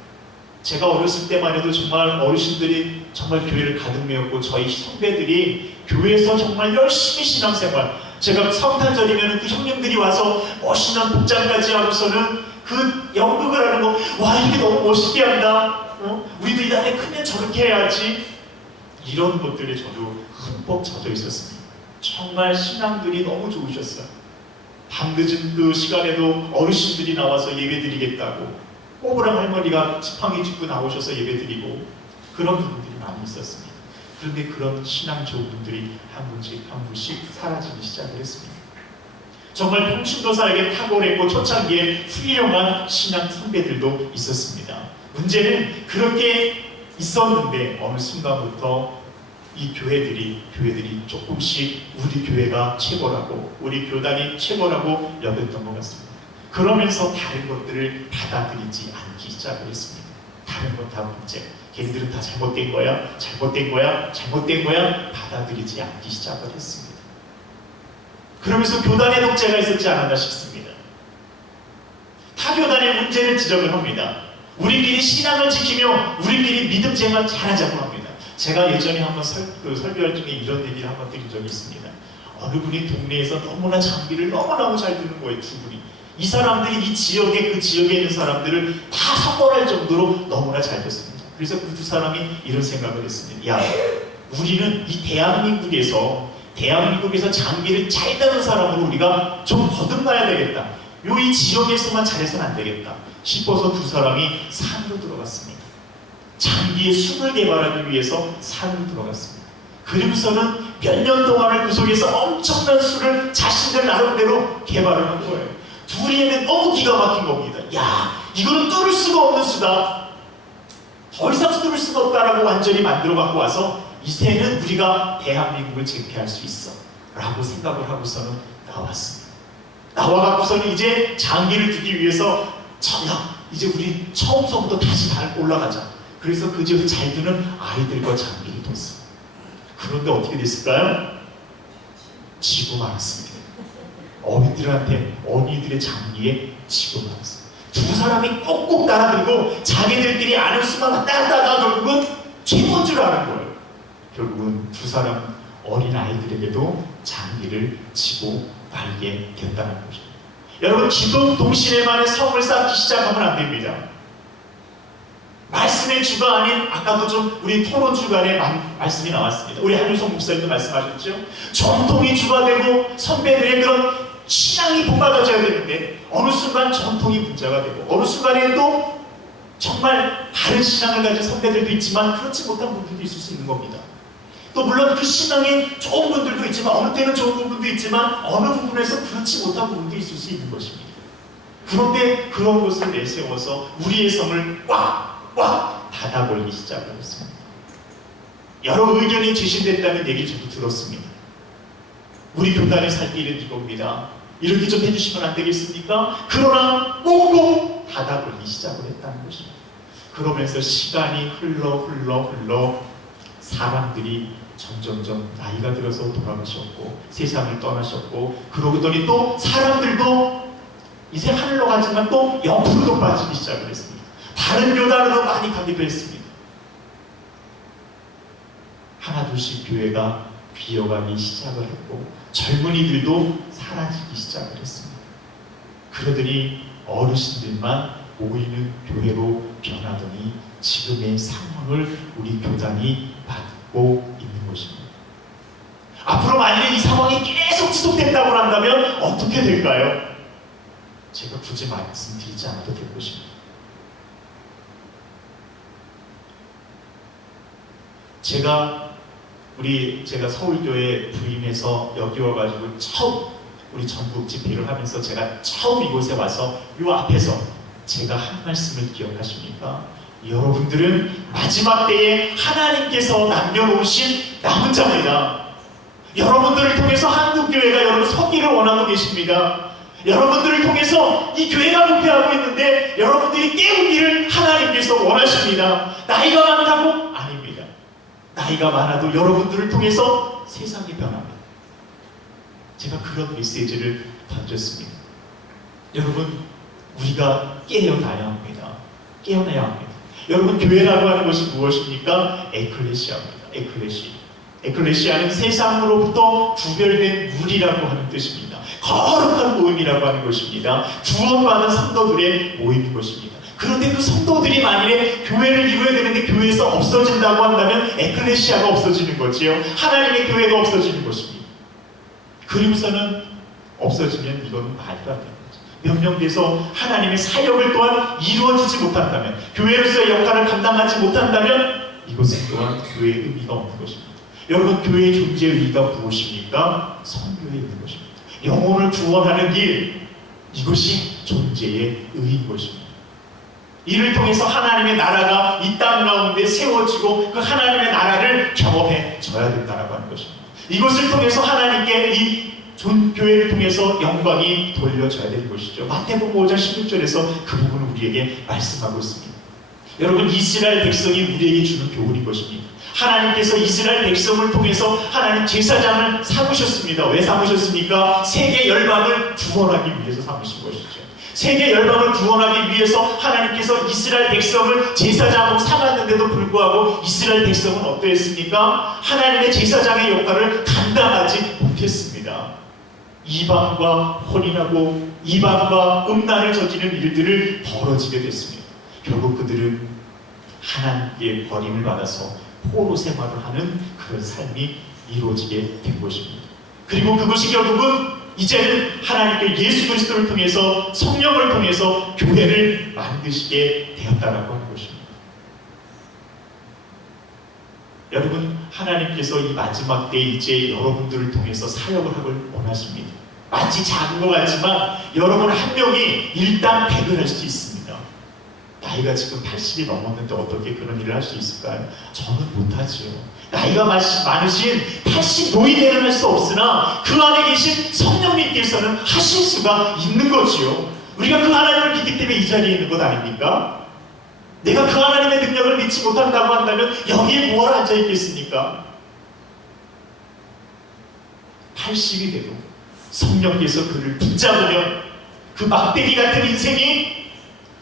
제가 어렸을 때만 해도 정말 어르신들이 정말 교회를 가득 메웠고 저희 선배들이 교회에서 정말 열심히 신앙생활, 제가 성탄절이면 그 형님들이 와서 멋있는 복장까지 하고서는 그 연극을 하는 거, 와 이게 너무 멋있게 한다, 우리도 이 나라에 크면 저렇게 해야지, 이런 것들에 저도 흠뻑 젖어 있었습니다. 정말 신앙들이 너무 좋으셨어요. 밤늦은 그 시간에도 어르신들이 나와서 예배드리겠다고, 꼬부랑 할머니가 지팡이 짚고 나오셔서 예배드리고, 그런 분들이 많이 있었습니다. 그런데 그런 신앙 좋은 분들이 한 분씩 한 분씩 사라지기 시작을 했습니다. 정말 평신도사에게 탁월했고 초창기에 훌륭한 신앙 선배들도 있었습니다. 문제는 그렇게 있었는데 어느 순간부터 이 교회들이 조금씩 우리 교회가 최고라고, 우리 교단이 최고라고 여겼던 것 같습니다. 그러면서 다른 것들을 받아들이지 않기 시작을 했습니다. 다른 것 다 문제, 걔네들은 다 잘못된 거야 받아들이지 않기 시작을 했습니다. 그러면서 교단의 독재가 있었지 않았나 싶습니다. 타 교단의 문제를 지적을 합니다. 우리끼리 신앙을 지키며 우리끼리 믿음 생활 잘하자고 합니다. 제가 예전에 한번 설교할 중에 이런 얘기를 한번 드린 적이 있습니다. 어느 분이 동네에서 너무나 장비를 너무너무 잘 드는 거예요. 두 분이. 이 사람들이 이 지역에, 그 지역에 있는 사람들을 다 선발할 정도로 너무나 잘 됐습니다. 그래서 그 두 사람이 이런 생각을 했습니다. 야, 우리는 이 대한민국에서 장비를 잘 다루는 사람으로 우리가 좀 거듭나야 되겠다. 이 지역에서만 잘해서는 안 되겠다 싶어서 두 사람이 산으로 들어갔습니다. 장비의 숲을 개발하기 위해서 산으로 들어갔습니다. 그러고서는 몇 년 동안을 그 속에서 엄청난 수를 자신들 나름대로 개발을 한 거예요. 둘이는 너무 기가 막힌 겁니다. 야, 이거는 뚫을 수가 없는 수다. 더 이상 뚫을 수가 없다라고 완전히 만들어 갖고 와서 이제는 우리가 대한민국을 제패할 수 있어 라고 생각을 하고서는 나왔습니다. 나와 갖고서는 이제 장기를 두기 위해서 이제 우리 처음서부터 다시 올라가자. 그래서 그 지역을 잘 두는 아이들과 장기를 뒀습니다. 그런데 어떻게 됐을까요? 지고 말았습니다. 어미들의 장기에 지고 말았습니다. 두 사람이 꼭꼭 따라들고 자기들끼리 아는 수만 왔다 갔다 하다가 결국은 최고인 줄 아는 거예요. 결국은 두 사람 어린 아이들에게도 장기를 지고 말게 됐다는 것입니다. 여러분, 기독 동시대만의 성을 쌓기 시작하면 안 됩니다. 말씀의 주가 아닌, 아까도 좀 우리 토론 주간에 말씀이 나왔습니다. 우리 한유성 목사님도 말씀하셨죠. 전통이 주가 되고 선배들의 그런 신앙이 본받아져야 되는데 어느 순간 전통이 문제가 되고 어느 순간에 또 정말 다른 신앙을 가진 선배들도 있지만 그렇지 못한 분들도 있을 수 있는 겁니다. 또 물론 그 신앙이 좋은 분들도 있지만 어느 때는 좋은 부분도 있지만 어느 부분에서 그렇지 못한 부분도 있을 수 있는 것입니다. 그런데 그런 것을 내세워서 우리의 성을 꽉 닫아 걸기 시작을 했습니다. 여러 의견이 제시됐다는 얘기 저도 들었습니다. 우리 교단의 살 길은 이겁니다. 이렇게 좀 해주시면 안 되겠습니까? 그러나 꼭꼭 닫아 걸기 시작을 했다는 것입니다. 그러면서 시간이 흘러 사람들이 점점점 나이가 들어서 돌아가셨고 세상을 떠나셨고, 그러더니 또 사람들도 이제 하늘로 가지만 또 옆으로도 빠지기 시작을 했습니다. 다른 교단으로 많이 가기도 했습니다. 하나둘씩 교회가 비어가기 시작을 했고 젊은이들도 사라지기 시작을 했습니다. 그러더니 어르신들만 모이는 교회로 변하더니 지금의 상황을 우리 교단이 받고 있는 것입니다. 앞으로 만약에 이 상황이 계속 지속된다고 한다면 어떻게 될까요? 제가 굳이 말씀드리지 않아도 될 것입니다. 제가 서울교회 부임해서 여기 와가지고 처음 우리 전국 집회를 하면서 제가 처음 이곳에 와서 이 앞에서 제가 한 말씀을 기억하십니까? 여러분들은 마지막 때에 하나님께서 남겨놓으신 남은 자입니다. 여러분들을 통해서 한국교회가 여러분 서기를 원하고 계십니다. 여러분들을 통해서 이 교회가 부패하고 있는데 여러분들이 깨우기를 하나님께서 원하십니다. 나이가 많다고? 아닙니다. 나이가 많아도 여러분들을 통해서 세상이 변합니다. 제가 그런 메시지를 던졌습니다. 여러분, 우리가 깨어나야 합니다. 깨어나야 합니다. 여러분, 교회라고 하는 것이 무엇입니까? 에클레시아입니다. 에클레시아는 세상으로부터 구별된 무리라고 하는 뜻입니다. 거룩한 모임이라고 하는 것입니다. 구원받은 성도들의 모임인 것입니다. 그런데 그 성도들이 만일에 교회를 이루어야 되는데 교회에서 없어진다고 한다면 에클레시아가 없어지는 거지요. 하나님의 교회가 없어지는 것입니다. 그리고서는 없어지면 이건 말도 안 되는 거죠. 명령돼서 하나님의 사역을 또한 이루어지지 못한다면, 교회로서의 역할을 감당하지 못한다면 이것은 또한 교회의 의미가 없는 것입니다. 여러분, 교회의 존재의 의미가 무엇입니까? 선교에 있는 것입니다. 영혼을 구원하는 일, 이것이 존재의 의인 것입니다. 이를 통해서 하나님의 나라가 이 땅 가운데 세워지고 그 하나님의 나라를 경험해 줘야 된다고 하는 것입니다. 이것을 통해서 하나님께 이 교회를 통해서 영광이 돌려져야 되는 것이죠. 마태복음 5장 16절에서 그 부분을 우리에게 말씀하고 있습니다. 여러분, 이스라엘 백성이 우리에게 주는 교훈인 것입니다. 하나님께서 이스라엘 백성을 통해서 하나님 제사장을 삼으셨습니다. 왜 삼으셨습니까? 세계 열방을 구원하기 위해서 삼으신 것이죠. 세계 열방을 구원하기 위해서 하나님께서 이스라엘 백성을 제사장으로 삼았는데도 불구하고 이스라엘 백성은 어떠했습니까? 하나님의 제사장의 역할을 감당하지 못했습니다. 이방과 혼인하고 이방과 음란을 저지르는 일들을 벌어지게 됐습니다. 결국 그들은 하나님께 버림을 받아서 포로 생활을 하는 그런 삶이 이루어지게 된 것입니다. 그리고 그것이 결국은 이제는 하나님께 예수 그리스도를 통해서, 성령을 통해서 교회를 만드시게 되었다라고 하는 것입니다. 여러분, 하나님께서 이 마지막 때 이제 여러분들을 통해서 사역을 하길 원하십니다. 마치 작은 것 같지만 여러분 한 명이 일당 100을 할 수 있습니다. 나이가 지금 80이 넘었는데 어떻게 그런 일을 할 수 있을까요? 저는 못하지요. 나이가 많으신 80 노인네는 할 수 없으나 그 안에 계신 성령님께서는 하실 수가 있는 거지요. 우리가 그 하나님을 믿기 때문에 이 자리에 있는 것 아닙니까? 내가 그 하나님의 능력을 믿지 못한다고 한다면 여기에 무엇을 앉아있겠습니까? 80이 돼도 성령께서 그를 붙잡으면 그 막대기 같은 인생이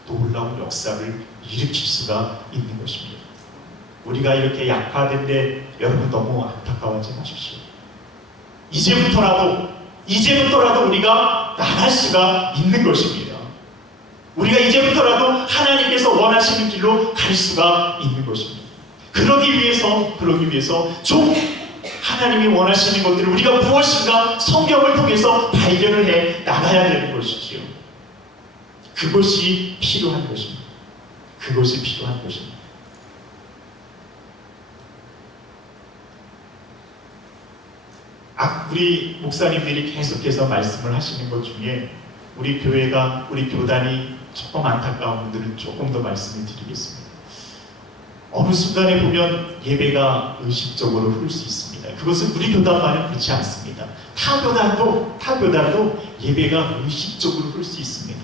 놀라운 역사를 일으킬 수가 있는 것입니다. 우리가 이렇게 약화된데 여러분 너무 안타까워하지 마십시오. 이제부터라도 우리가 나갈 수가 있는 것입니다. 우리가 이제부터라도 하나님께서 원하시는 길로 갈 수가 있는 것입니다. 그러기 위해서 좀 하나님이 원하시는 것들을 우리가 무엇인가 성경을 통해서 발견을 해 나가야 되는 것이지요. 그것이 필요한 것입니다. 그것이 필요한 것입니다. 우리 목사님들이 계속해서 말씀을 하시는 것 중에 우리 교회가, 우리 교단이 조금 안타까운 분들은 조금 더 말씀을 드리겠습니다. 어느 순간에 보면 예배가 의식적으로 흐를 수 있습니다. 그것은 우리 교단만은 그렇지 않습니다. 타 교단도 예배가 의식적으로 흐를 수 있습니다.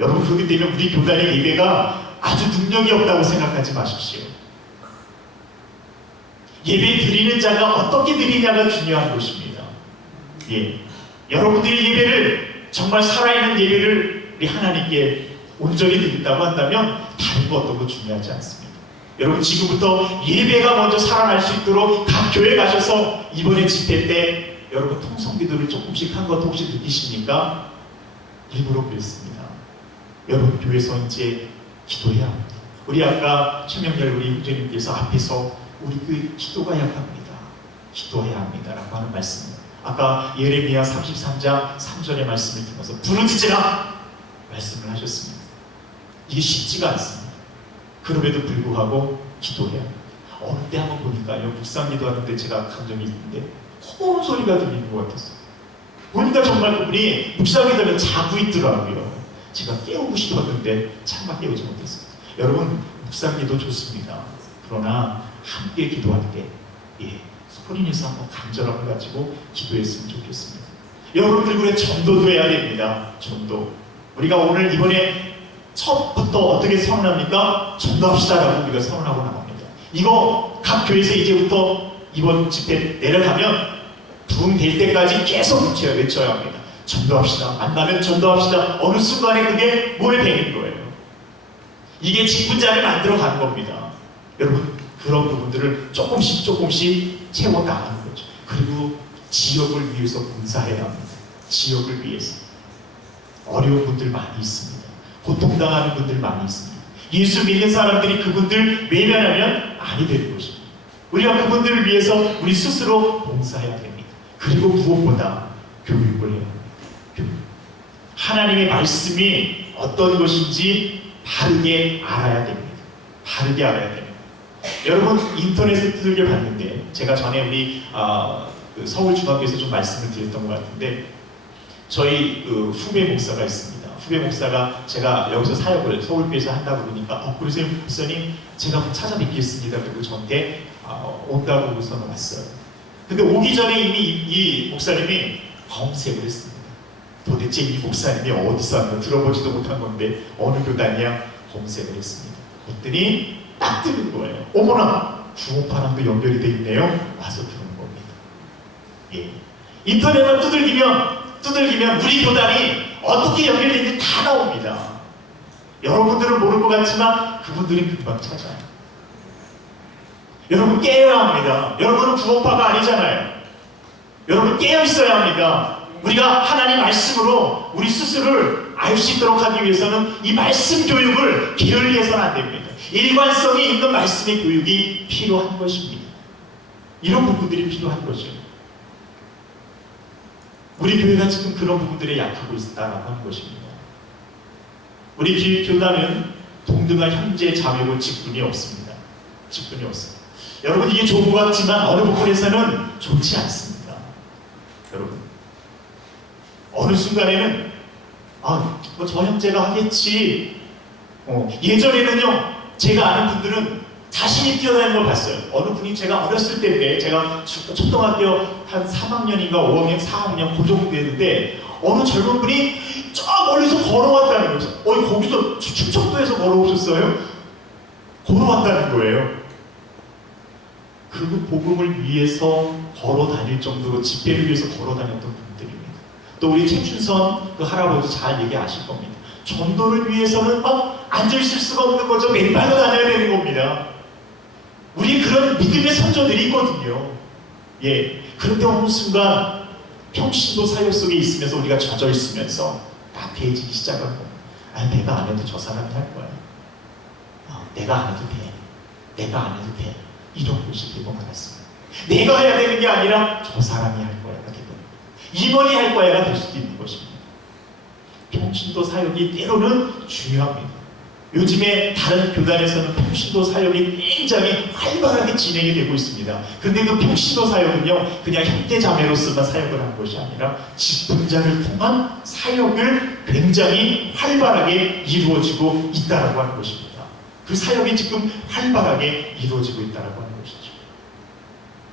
여러분, 그렇기 때문에 우리 교단의 예배가 아주 능력이 없다고 생각하지 마십시오. 예배 드리는 자가 어떻게 드리냐가 중요한 것입니다. 여러분들이 예배를, 정말 살아있는 예배를 우리 하나님께 온전히 드린다고 한다면 다른 거 어떤 거 중요하지 않습니다. 여러분, 지금부터 예배가 먼저 살아날 수 있도록 각 교회 가셔서 이번에 집회 때 여러분 통성기도를 조금씩 한 것 혹시 느끼십니까? 일부러 그랬습니다. 여러분, 교회에서 이제 기도해야 합니다. 우리 아까 최명렬 우리 후재님께서 앞에서 우리 그 기도가 약합니다. 기도해야 합니다. 라고 하는 말씀입니다. 아까 예레미야 33장 3절의 말씀을 들어서 부르짖으라 말씀을 하셨습니다. 이게 쉽지가 않습니다. 그럼에도 불구하고 기도해야 합니다. 어느 때 한번 보니까요, 묵상 기도하는데 제가 감정이 있는데 호흡 소리가 들리는 것 같았어요. 보니까 정말 그분이 묵상 기도하면 자고 있더라고요. 제가 깨우고 싶었는데 차마 깨우지 못했어요. 여러분, 묵상 기도 좋습니다. 그러나 함께 기도할 때 소리 내서 한번 간절함을 가지고 기도했으면 좋겠습니다. 여러분들 그래 전도도 해야 됩니다. 전도. 우리가 오늘 이번에 첫부터 어떻게 선언합니까? 전도합시다라고 우리가 선언하고 나갑니다. 이거 각 교회에서 이제부터 이번 집회 내려가면 부흥될 때까지 계속 외쳐야 합니다. 전도합시다. 만나면 전도합시다. 어느 순간에 그게 몸에 배는 거예요. 이게 직분자를 만들어 가는 겁니다. 여러분, 그런 부분들을 조금씩 채워 나가는 거죠. 그리고 지역을 위해서 봉사해야 합니다. 지역을 위해서. 어려운 분들 많이 있습니다. 고통당하는 분들 많이 있습니다. 예수 믿는 사람들이 그분들 외면하면 아니 되는 것입니다. 우리가 그분들을 위해서 우리 스스로 봉사해야 됩니다. 그리고 무엇보다 교육을 해야 합니다. 교육. 하나님의 말씀이 어떤 것인지 바르게 알아야 됩니다. 바르게 알아야 됩니다. 여러분 인터넷을 두들겨 봤는데 제가 전에 우리 그 서울중학교에서 좀 말씀을 드렸던 것 같은데 저희 그 후배 목사가 있습니다. 후배 목사가 제가 여기서 사역을 서울교회에서 한다고 그러니까 그러세요 목사님 제가 찾아뵙겠습니다. 그리고 저한테 온다고 우선 왔어요. 근데 오기 전에 이미 이 목사님이 검색을 했습니다. 도대체 이 목사님이 어디서 왔나 들어보지도 못한 건데 어느 교단이야 검색을 했습니다. 그랬더니 딱 뜨는 거예요. 어머나 구원파랑도 연결이 돼 있네요. 와서 들은 겁니다. 예. 인터넷만 두들기면 우리 교단이 어떻게 연결되어 있는지 다 나옵니다. 여러분들은 모를 것 같지만 그분들은 금방 찾아요. 여러분 깨어야 합니다. 여러분은 구원파가 아니잖아요. 여러분 깨어 있어야 합니다. 우리가 하나님 말씀으로 우리 스스로를 알 수 있도록 하기 위해서는 이 말씀 교육을 게을리해서는 안 됩니다. 일관성이 있는 말씀의 교육이 필요한 것입니다. 이런 부분들이 필요한 거죠. 우리 교회가 지금 그런 부분들에 약하고 있다라고 하는 것입니다. 우리 교단은 동등한 형제 자매고 직분이 없습니다. 직분이 없습니다. 여러분 이게 좋은 것 같지만 어느 부분에서는 좋지 않습니다. 여러분 어느 순간에는 뭐 저 형제가 하겠지. 예전에는요 제가 아는 분들은 자신이 뛰어다니는 걸 봤어요. 어느 분이 제가 어렸을 때인데 제가 초등학교 한 3학년인가 5학년, 4학년 그 정도 됐는데 어느 젊은 분이 저 멀리서 걸어왔다는 거예요. 거기서 충청도에서 걸어오셨어요? 걸어왔다는 거예요. 그 복음을 위해서 걸어 다닐 정도로 집회를 위해서 걸어 다녔던 분들입니다. 또 우리 최춘선 그 할아버지 잘 얘기 아실 겁니다. 전도를 위해서는 앉아있을 수가 없는 거죠. 맨발로 다녀야 되는 겁니다. 우리 그런 믿음의 선조들이 있거든요. 예. 그런데 어느 순간 평신도 사역 속에 있으면서 우리가 젖어 있으면서 나태해지기 시작한 거예요. 내가 안 해도 저 사람이 할 거야. 내가 안 해도 돼. 내가 안 해도 돼. 이런 곳이 되고 말았습니다. 내가 해야 되는 게 아니라 저 사람이 할 거야가 되고 임원이 할 거야가 될 수도 있는 것입니다. 평신도 사역이 때로는 중요합니다. 요즘에 다른 교단에서는 평신도 사역이 굉장히 활발하게 진행이 되고 있습니다. 그런데 그 평신도 사역은요 그냥 형제자매로서만 사역을 하는 것이 아니라 직분자를 통한 사역을 굉장히 활발하게 이루어지고 있다라고 하는 것입니다. 그 사역이 지금 활발하게 이루어지고 있다라고 하는 것이죠.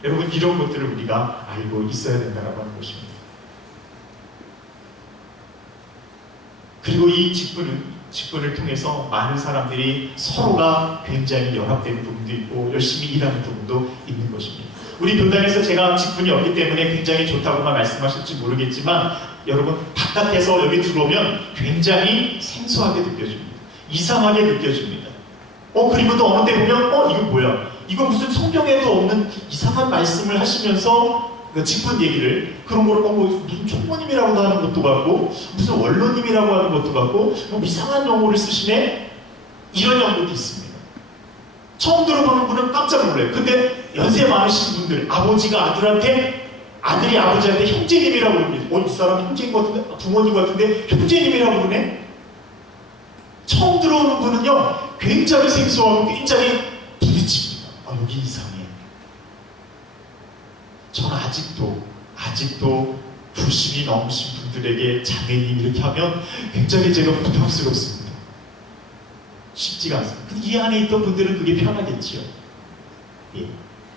여러분 이런 것들을 우리가 알고 있어야 된다라고 하는 것입니다. 그리고 이 직분을 통해서 많은 사람들이 서로가 굉장히 연합되는 부분도 있고 열심히 일하는 부분도 있는 것입니다. 우리 교단에서 제가 직분이 없기 때문에 굉장히 좋다고만 말씀하실지 모르겠지만 여러분 바깥에서 여기 들어오면 굉장히 생소하게 느껴집니다. 이상하게 느껴집니다. 그리고 또 어느 때 보면 이거 뭐야? 이거 무슨 성경에도 없는 이상한 말씀을 하시면서 직분 얘기를 그런 걸 무슨 총무님이라고 하는 것도 같고 무슨 원로님이라고 하는 것도 같고 이상한 용어를 쓰시네? 이런 용어도 있습니다. 처음 들어보는 분은 깜짝 놀라요. 근데 연세 많으신 분들 아버지가 아들이 아버지한테 형제님이라고 그럽니다. 이 사람 형제인 것 같은데 부모님 같은데 형제님이라고 그러네? 처음 들어오는 분은요 굉장히 생소하고 굉장히 부딪힙니다. 여기 이상해. 저는 아직도 불신이 넘으신 분들에게 장애인 이렇게 하면 굉장히 제가 부담스럽습니다. 쉽지가 않습니다. 근데 이 안에 있던 분들은 그게 편하겠지요. 예.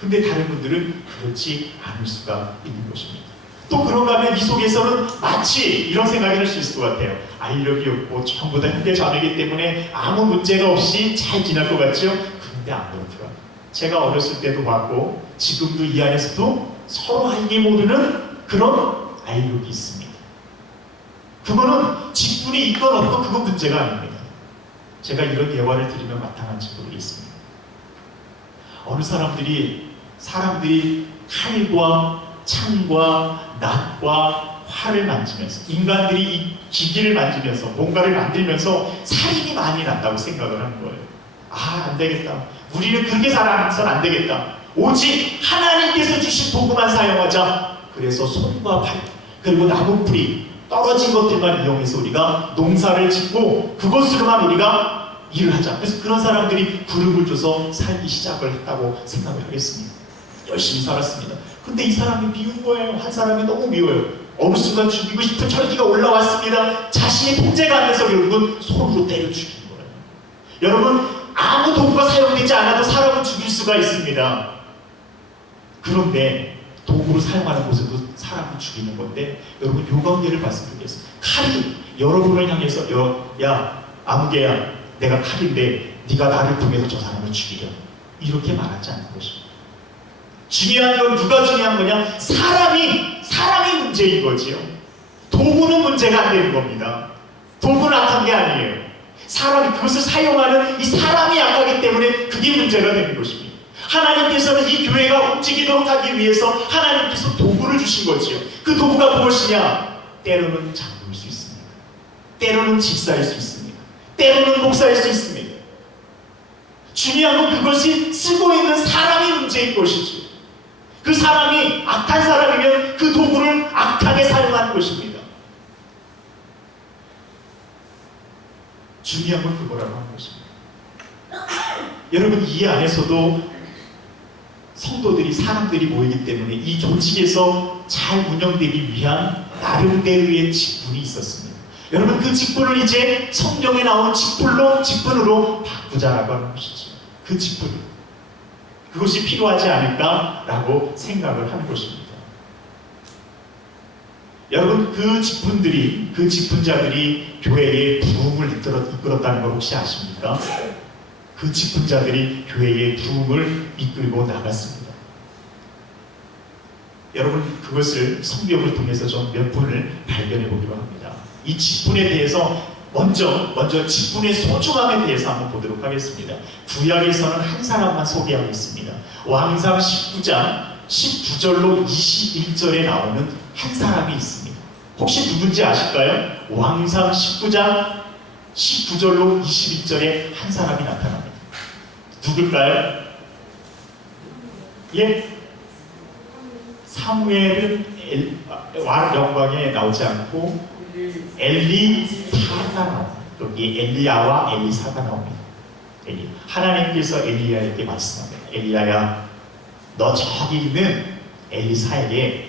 근데 다른 분들은 그렇지 않을 수가 있는 것입니다. 또 그런가 하면 이 속에서는 마치 이런 생각이 할 수 있을 것 같아요. 인력이 없고 전부 다 형제 자매이기 때문에 아무 문제가 없이 잘 지날 것 같죠? 그런데 안 그렇더라고요. 제가 어렸을 때도 봤고 지금도 이 안에서도 서로 알게 모르는 그런 아이력이 있습니다. 그거는 직분이 있건 없건 그건 문제가 아닙니다. 제가 이런 예화를 드리면 마땅한지 모르겠습니다. 어느 사람들이 칼과 창과 낫과 활을 만지면서 인간들이 이 기기를 만지면서 뭔가를 만들면서 살인이 많이 난다고 생각을 하는 거예요. 아, 안 되겠다. 우리는 그렇게 살아서는 안 되겠다. 오직 하나님께서 주신 도구만 사용하자. 그래서 손과 발 그리고 나무뿌리 떨어진 것들만 이용해서 우리가 농사를 짓고 그것으로만 우리가 일을 하자. 그래서 그런 사람들이 그룹을 줘서 살기 시작을 했다고 생각을 하겠습니다. 열심히 살았습니다. 근데 이 사람이 미운 거예요. 한 사람이 너무 미워요. 어느 순간 죽이고 싶은 철기가 올라왔습니다. 자신의 통제가 안 돼서 결국은 손으로 때려 죽인 거예요. 여러분, 아무 도구가 사용되지 않아도 사람을 죽일 수가 있습니다. 그런데 도구로 사용하는 곳에도 사람을 죽이는 건데, 여러분 요 관계를 말씀드리겠습니다. 칼이 여러분을 향해서 야 아무개야, 내가 칼인데 네가 나를 통해서 저 사람을 죽이려, 이렇게 말하지 않는 것입니다. 중요한 건 누가 중요한 거냐? 사람이 문제인 거지요. 도구는 문제가 안 되는 겁니다. 도구는 악한 게 아니에요. 사람이 그것을 사용하는 이 사람이 약하기 때문에 그게 문제가 되는 것입니다. 하나님께서는 이 교회가 움직이도록 하기 위해서 하나님께서 도구를 주신 거지요. 그 도구가 무엇이냐? 때로는 장로일 수 있습니다. 때로는 집사일 수 있습니다. 때로는 목사일 수 있습니다. 중요한 건 그것이 쓰고 있는 사람이 문제인 것이지. 그 사람이 악한 사람이면 그 도구를 악하게 사용하는 것입니다. 중요한 건 그거라고 하는 것입니다. 여러분, 이 안에서도 성도들이, 사람들이 모이기 때문에 이 조직에서 잘 운영되기 위한 나름대로의 직분이 있었습니다. 여러분, 그 직분을 이제 성경에 나온 직분으로 바꾸자라고 하는 것이죠. 그 직분, 그것이 필요하지 않을까라고 생각을 하는 것입니다. 여러분, 그 직분들이, 그 직분자들이 교회의 부흥을 이끌었다는 걸 혹시 아십니까? 그 직분자들이 교회의 부흥을 이끌고 나갔습니다. 여러분, 그것을 성경을 통해서 좀 몇 분을 발견해 보기로 합니다. 이 직분에 대해서 먼저 직분의 소중함에 대해서 한번 보도록 하겠습니다. 구약에서는 한 사람만 소개하겠습니다. 왕상 19장 19절로 21절에 나오는 한 사람이 있습니다. 혹시 누군지 아실까요? 왕상 19장 19절로 21절에 한 사람이 나타납니다. 누굴까요? 예? 사무엘은 영광에 나오지 않고 엘리사가 나옵니다. 여기 엘리야와 엘리사가 나옵니다. 하나님께서 엘리야에게 말씀합니다. 엘리야야, 너 저기 있는 엘리사에게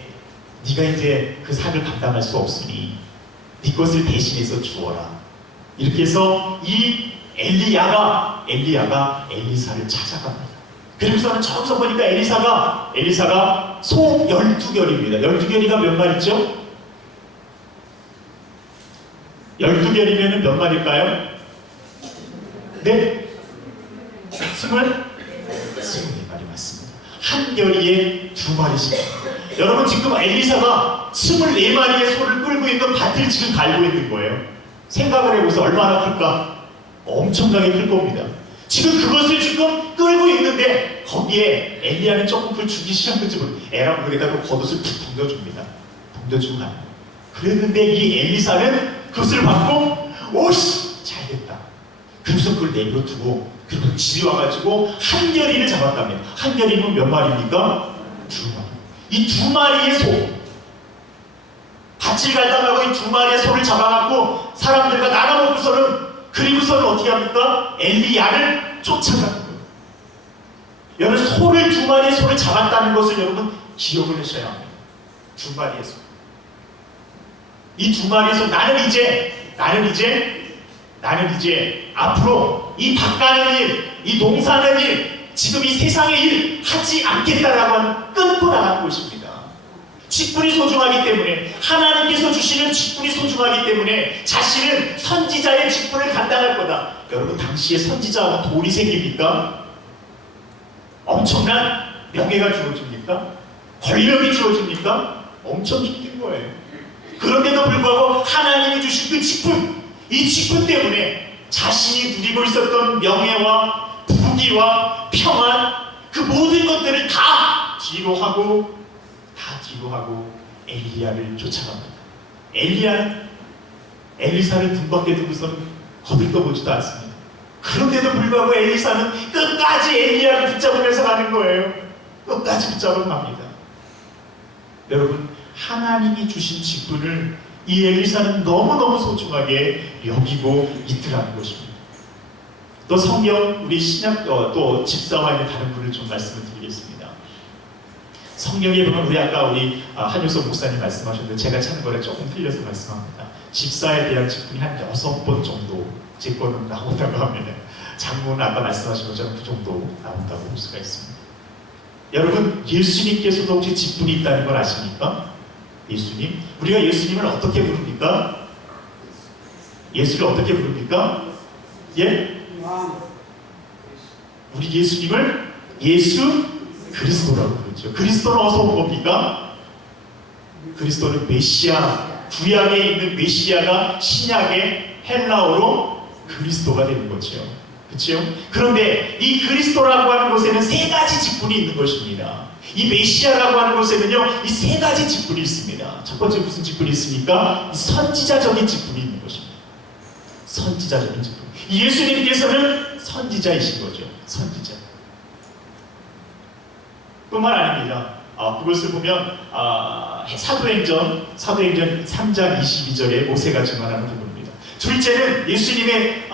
네가 이제 그 사역을 감당할 수 없으니 네 것을 대신해서 주어라. 이렇게 해서 이 엘리야가 엘리사를 찾아갑니다. 그리고서는 저기서 보니까 엘리사가 소 12결입니다. 12결이가 몇 마리죠? 12결이면 몇 마리일까요? 네? 24마리 맞습니다. 한 결이에 2마리씩. 여러분, 지금 엘리사가 24마리의 소를 끌고 있는 밭을 지금 갈고 있는 거예요. 생각을 해보세요. 얼마나 클까? 엄청나게 클 겁니다. 지금 그것을 지금 끌고 있는데 거기에 엘리야는 조금 그걸 주기 시작했지 뭐 에라 물에다가 겉옷을 툭 던져줍니다. 던져주면 안 돼요. 그랬는데 이 엘리사는 그것을 받고 오씨 잘됐다. 그래서 그걸 내버려두고 그리고 집에 와가지고 한 결이를 잡았답니다. 한 결이면 몇 마리입니까? 2마리. 이 2마리의 소, 밭을 갈다 말고 이 2마리의 소를 잡아갖고 사람들과 나눠먹고서는, 그리고서는 어떻게 합니까? 엘리야를 쫓아가는 거예요. 여러분, 2마리의 소를 잡았다는 것을 여러분 기억을 하셔야 합니다. 2마리의 소. 이 2마리의 소, 나는 이제 앞으로 이 밭 가는 일, 이 농사하는 일, 지금 이 세상의 일 하지 않겠다라고 하는 끊고 나가는 것입니다. 직분이 소중하기 때문에, 하나님께서 주시는 직분이 소중하기 때문에 자신은 선지자의 직분을 감당할 거다. 여러분, 당시에 선지자하고 돌이 생깁니까? 엄청난 명예가 주어집니까? 권력이 주어집니까? 엄청 힘든 거예요. 그런데도 불구하고 하나님이 주신 그 직분, 이 직분 때문에 자신이 누리고 있었던 명예와 부귀와 평안, 그 모든 것들을 다 뒤로 하고 엘리야를 쫓아갑니다. 엘리사를 등 밖에 두고서는 거들떠보지도 않습니다. 그런데도 불구하고 엘리사는 끝까지 엘리야를 붙잡으면서 가는 거예요. 끝까지 붙잡아 갑니다. 여러분, 하나님이 주신 직분을 이 엘리사는 너무너무 소중하게 여기고 있더라는 것입니다. 또 성경, 우리 신약 또 집사와 있는 다른 분을 좀 말씀을 드리겠습니다. 성경에 보면 우리 한효석 목사님 말씀하셨는데 제가 찾는 거랑 조금 틀려서 말씀합니다. 집사에 대한 직분이 한 6번 정도 제 거는 나온다고 합니다. 장모는 아까 말씀하신 것처럼 그 정도 나온다고 볼 수가 있습니다. 여러분, 예수님께서도 혹시 직분이 있다는 걸 아십니까? 예수님? 우리가 예수님을 어떻게 부릅니까? 예수를 어떻게 부릅니까? 예? 우리 예수님을 예수 그리스도라고 부르죠. 그리스도는 어디서 온 겁니까? 그리스도는 메시아, 구약에 있는 메시아가 신약의 헬라어로 그리스도가 되는 거죠. 그렇죠? 그런데 이 그리스도라고 하는 곳에는 3가지 직분이 있는 것입니다. 이 메시아라고 하는 곳에는요, 이 3가지 직분이 있습니다. 첫 번째 무슨 직분이 있습니까? 선지자적인 직분이 있는 것입니다. 선지자적인 직분. 예수님께서는 선지자이신 거죠. 선지자. 뿐만 아닙니다. 그것을 보면 사도행전 3장 22절에 모세가 증언하는 부분입니다. 둘째는 예수님의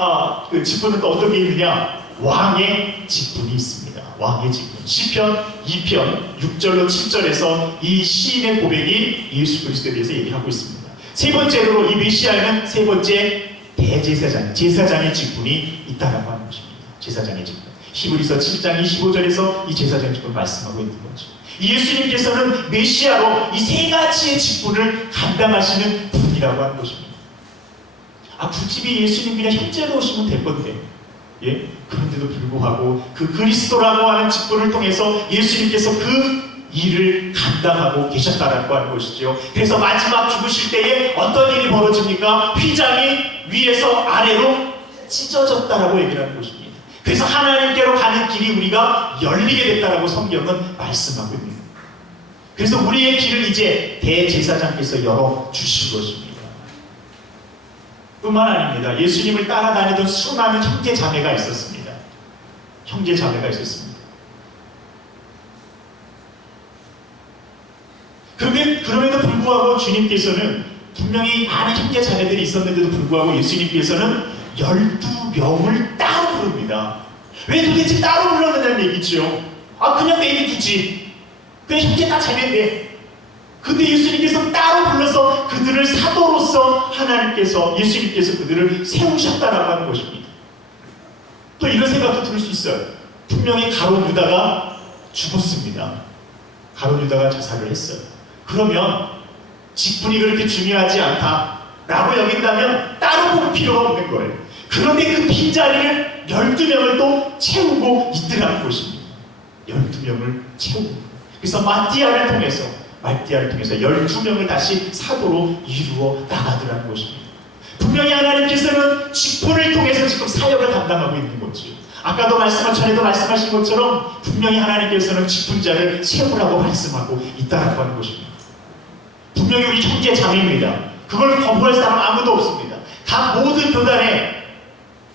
그 직분은 또 어떤 게 있느냐? 왕의 직분이 있습니다. 왕의 직분. 시편 2편 6절로 7절에서 이 시인의 고백이 예수 그리스도에 대해서 얘기하고 있습니다. 세 번째로 이 메시아는 세 번째 대제사장, 제사장의 직분이 있다라고 하는 것입니다. 제사장의 직분. 히브리서 7장 25절에서 이 제사장의 직분을 말씀하고 있는 거죠. 예수님께서는 메시아로 이 3가지의 직분을 감당하시는 분이라고 하는 것입니다. 굳이 예수님 그냥 형제로 오시면 될 건데, 예? 그런데도 불구하고 그 그리스도라고 하는 직분을 통해서 예수님께서 그 일을 감당하고 계셨다라고 하는 것이죠. 그래서 마지막 죽으실 때에 어떤 일이 벌어집니까? 휘장이 위에서 아래로 찢어졌다라고 얘기를 하는 것입니다. 그래서 하나님께로 가는 길이 우리가 열리게 됐다라고 성경은 말씀하고 있습니다. 그래서 우리의 길을 이제 대제사장께서 열어주신 것입니다. 뿐만 아닙니다. 예수님을 따라다니던 수많은 형제 자매가 있었습니다. 형제 자매가 있었습니다. 그럼에도 불구하고 주님께서는 분명히 많은 형제 자매들이 있었는데도 불구하고 예수님께서는 12명을 따로 부릅니다. 왜 도대체 따로 불렀느냐는 얘기죠. 그냥 내비두지. 그냥 형제 다 자매인데. 근데 예수님께서 따로 불러서 그들을 사도로서 예수님께서 그들을 세우셨다라고 하는 것입니다. 또 이런 생각도 들 수 있어요. 분명히 가룟 유다가 죽었습니다. 가룟 유다가 자살을 했어요. 그러면 직분이 그렇게 중요하지 않다라고 여긴다면 따로 부를 필요가 없는 거예요. 그런데 그 빈자리를 12명을 또 채우고 있더라는 것입니다. 12명을 채우고. 그래서 마띠아를 통해서 12명을 다시 사도로 이루어 나가더라는 것입니다. 분명히 하나님께서는 직분을 통해서 지금 사역을 감당하고 있는 거죠. 전에도 말씀하신 것처럼 분명히 하나님께서는 직분자를 세우라고 말씀하고 있다라고 하는 것입니다. 분명히 우리 형제 자매입니다. 그걸 거부할 사람 아무도 없습니다. 각 모든 교단에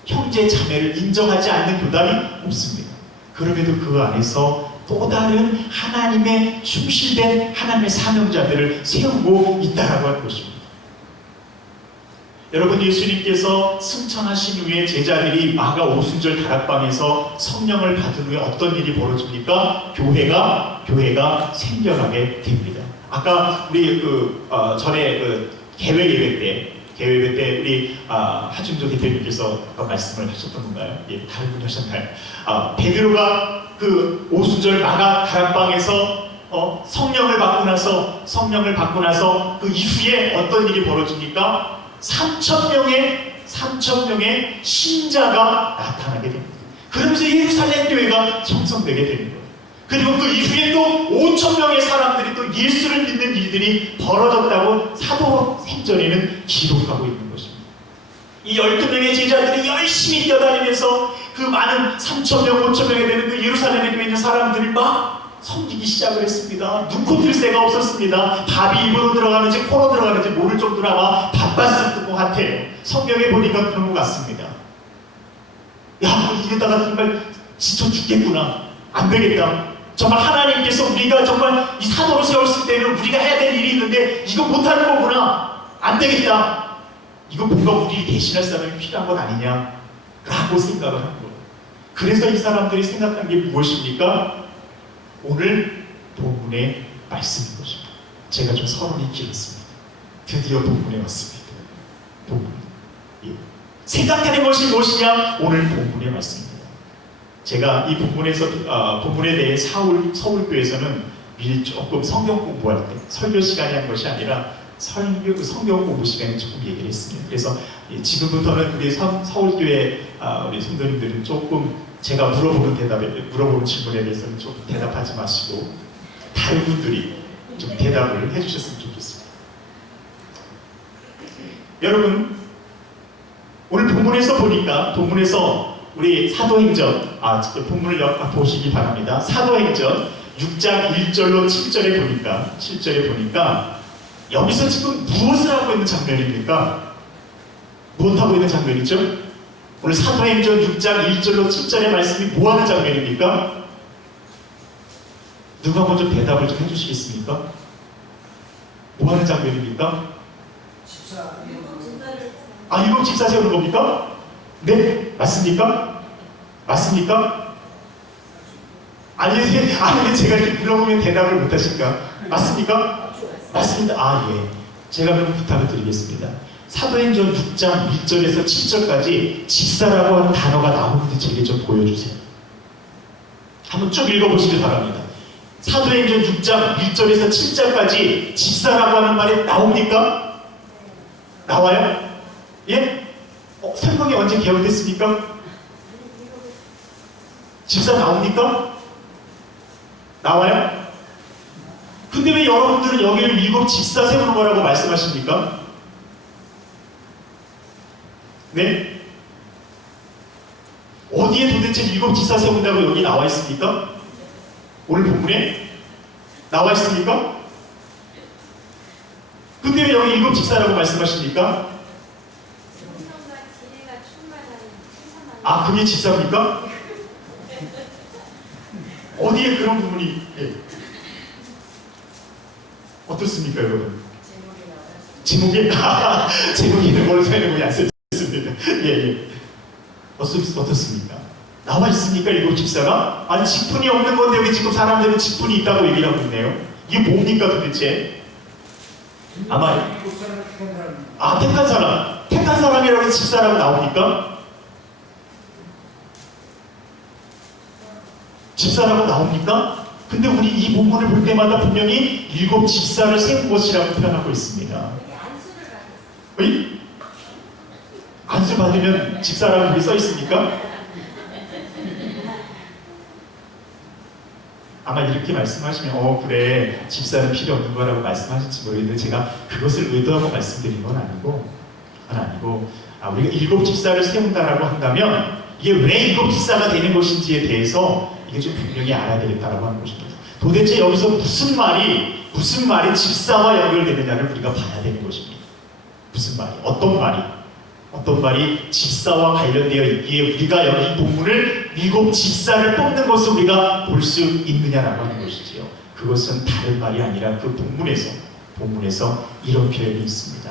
형제 자매를 인정하지 않는 교단이 없습니다. 그럼에도 그 안에서 또 다른 하나님의 충실된 하나님의 사명자들을 세우고 있다라고 하는 것입니다. 여러분, 예수님께서 승천하신 후에 제자들이 마가 오순절 다락방에서 성령을 받은 후에 어떤 일이 벌어집니까? 교회가 생겨나게 됩니다. 아까 우리 전에 개회 예배 때 우리 하준조 대표님께서 아까 말씀을 하셨던 건가요? 예, 다른 분이 하셨나요? 베드로가 그 오순절 마가 다락방에서 성령을 받고 나서 그 이후에 어떤 일이 벌어집니까? 3,000명의 신자가 나타나게 됩니다. 그러면서 예루살렘 교회가 형성되게 되는 거예요. 그리고 그 이후에 또 5,000명의 사람들이 또 예수를 믿는 일들이 벌어졌다고 사도행전에는 기록하고 있는 것입니다. 이 12명의 제자들이 열심히 뛰어다니면서 그 많은 3,000명, 5,000명이 되는 그 예루살렘에 있는 사람들을 막 섬기기 시작을 했습니다. 눈코 뜰 새가 없었습니다. 밥이 입으로 들어가는지 코로 들어가는지 모를 정도로 아마 바빴을 것 같아요. 성경에 보니까 그런 것 같습니다. 야, 이러다가 정말 지쳐 죽겠구나. 안 되겠다. 정말 하나님께서 우리가 정말 이 사도로 세웠을 때는 우리가 해야 될 일이 있는데 이거 못하는 거구나. 안 되겠다. 이거 뭔가 우리 대신할 사람이 필요한 것 아니냐 라고 생각을 한 거예요. 그래서 이 사람들이 생각한 게 무엇입니까? 오늘 본문의 말씀인 것입니다. 제가 좀 서론이 길었습니다. 드디어 본문에 왔습니다. 본문. 예. 생각하는 것이 무엇이냐? 오늘 본문의 말씀입니다. 제가 이 본문에 대해 서울교에서는 미리 조금 성경 공부할 때 설교 시간이 한 것이 아니라 성경 공부 시간에 조금 얘기를 했습니다. 그래서 지금부터는 우리 서울교회 우리 성도님들은 조금 제가 물어보는 질문에 대해서는 좀 대답하지 마시고 다른 분들이 좀 대답을 해주셨으면 좋겠습니다. 여러분, 오늘 본문에서 보니까 우리 사도행전 본문을 보시기 바랍니다. 사도행전 6장 1절로 7절에 보니까 여기서 지금 무엇을 하고 있는 장면입니까? 무엇하고 있는 장면이죠? 오늘 사도행전 6장 1절로 7절의 말씀이 뭐하는 장면입니까? 누가 먼저 대답을 좀 해주시겠습니까? 뭐하는 장면입니까? 일곱 집사 세우는 겁니까? 네? 맞습니까? 맞습니까? 아니 제가 이렇게 물어보면 대답을 못하실까? 맞습니까? 맞습니다. 예. 제가 그럼 부탁을 드리겠습니다. 사도행전 6장 1절에서 7절까지 집사라고 하는 단어가 나오는데 제게 좀 보여주세요. 한번 쭉 읽어보시기 바랍니다. 사도행전 6장 1절에서 7절까지 집사라고 하는 말이 나옵니까? 나와요? 예? 설명이 언제 개혁됐습니까? 집사 나옵니까? 나와요? 근데 왜 여러분들은 여기를 7 집사 세우는 거라고 말씀하십니까? 네? 어디에 도대체 7 집사 세운다고 여기 나와 있습니까? 오늘 본문에 나와 있습니까? 근데 왜 여기 7 집사라고 말씀하십니까? 그게 집사입니까? 어디에 그런 부분이 어떻습니까, 여러분? 제목에 제목에는 뭘 설명이 안 썼습니다. 예. 어떻습니까? 나와 있습니까, 7 집사가? 아니, 직분이 없는 건데 왜 지금 사람들은 직분이 있다고 얘기를 하고 있네요? 이게 뭡니까 도대체? 아마 택한 사람이라고 해서 집사라고 나옵니까? 집사라고 나옵니까? 근데 우리 이 본문을 볼 때마다 분명히 7 집사를 세운 것이라고 표현하고 있습니다. 안수 받으면 집사라고 여기 써 있습니까? 아마 이렇게 말씀하시면 그래, 집사는 필요 없는 거라고 말씀하실지 모르겠는데 제가 그것을 의도하고 말씀드린 건 아니고 우리가 7 집사를 세운다라고 한다면 이게 왜 7 집사가 되는 것인지에 대해서 이게 좀 분명히 알아야 되겠다라고 하는 것입니다. 도대체 여기서 무슨 말이 집사와 연결되느냐를 우리가 봐야 되는 것입니다. 무슨 말이, 어떤 말이 집사와 관련되어 있기에 우리가 여기 본문을 7 집사를 뽑는 것을 우리가 볼 수 있느냐라고 하는 것이지요. 그것은 다른 말이 아니라 그 본문에서 이런 표현이 있습니다.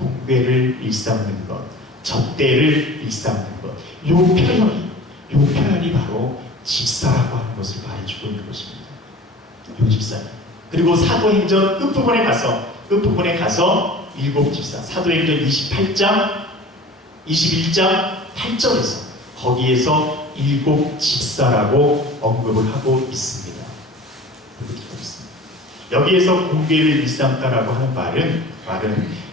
공배를 일삼는 것, 적대를 일삼는 것. 이 표현이 바로 집사라고 하는 것을 말해주고 있는 것입니다. 요 집사. 그리고 사도행전 끝부분에 가서 7 집사, 사도행전 21장 8절에서 거기에서 7 집사라고 언급을 하고 있습니다. 여기에서 공개를 일삼다라고 하는 말은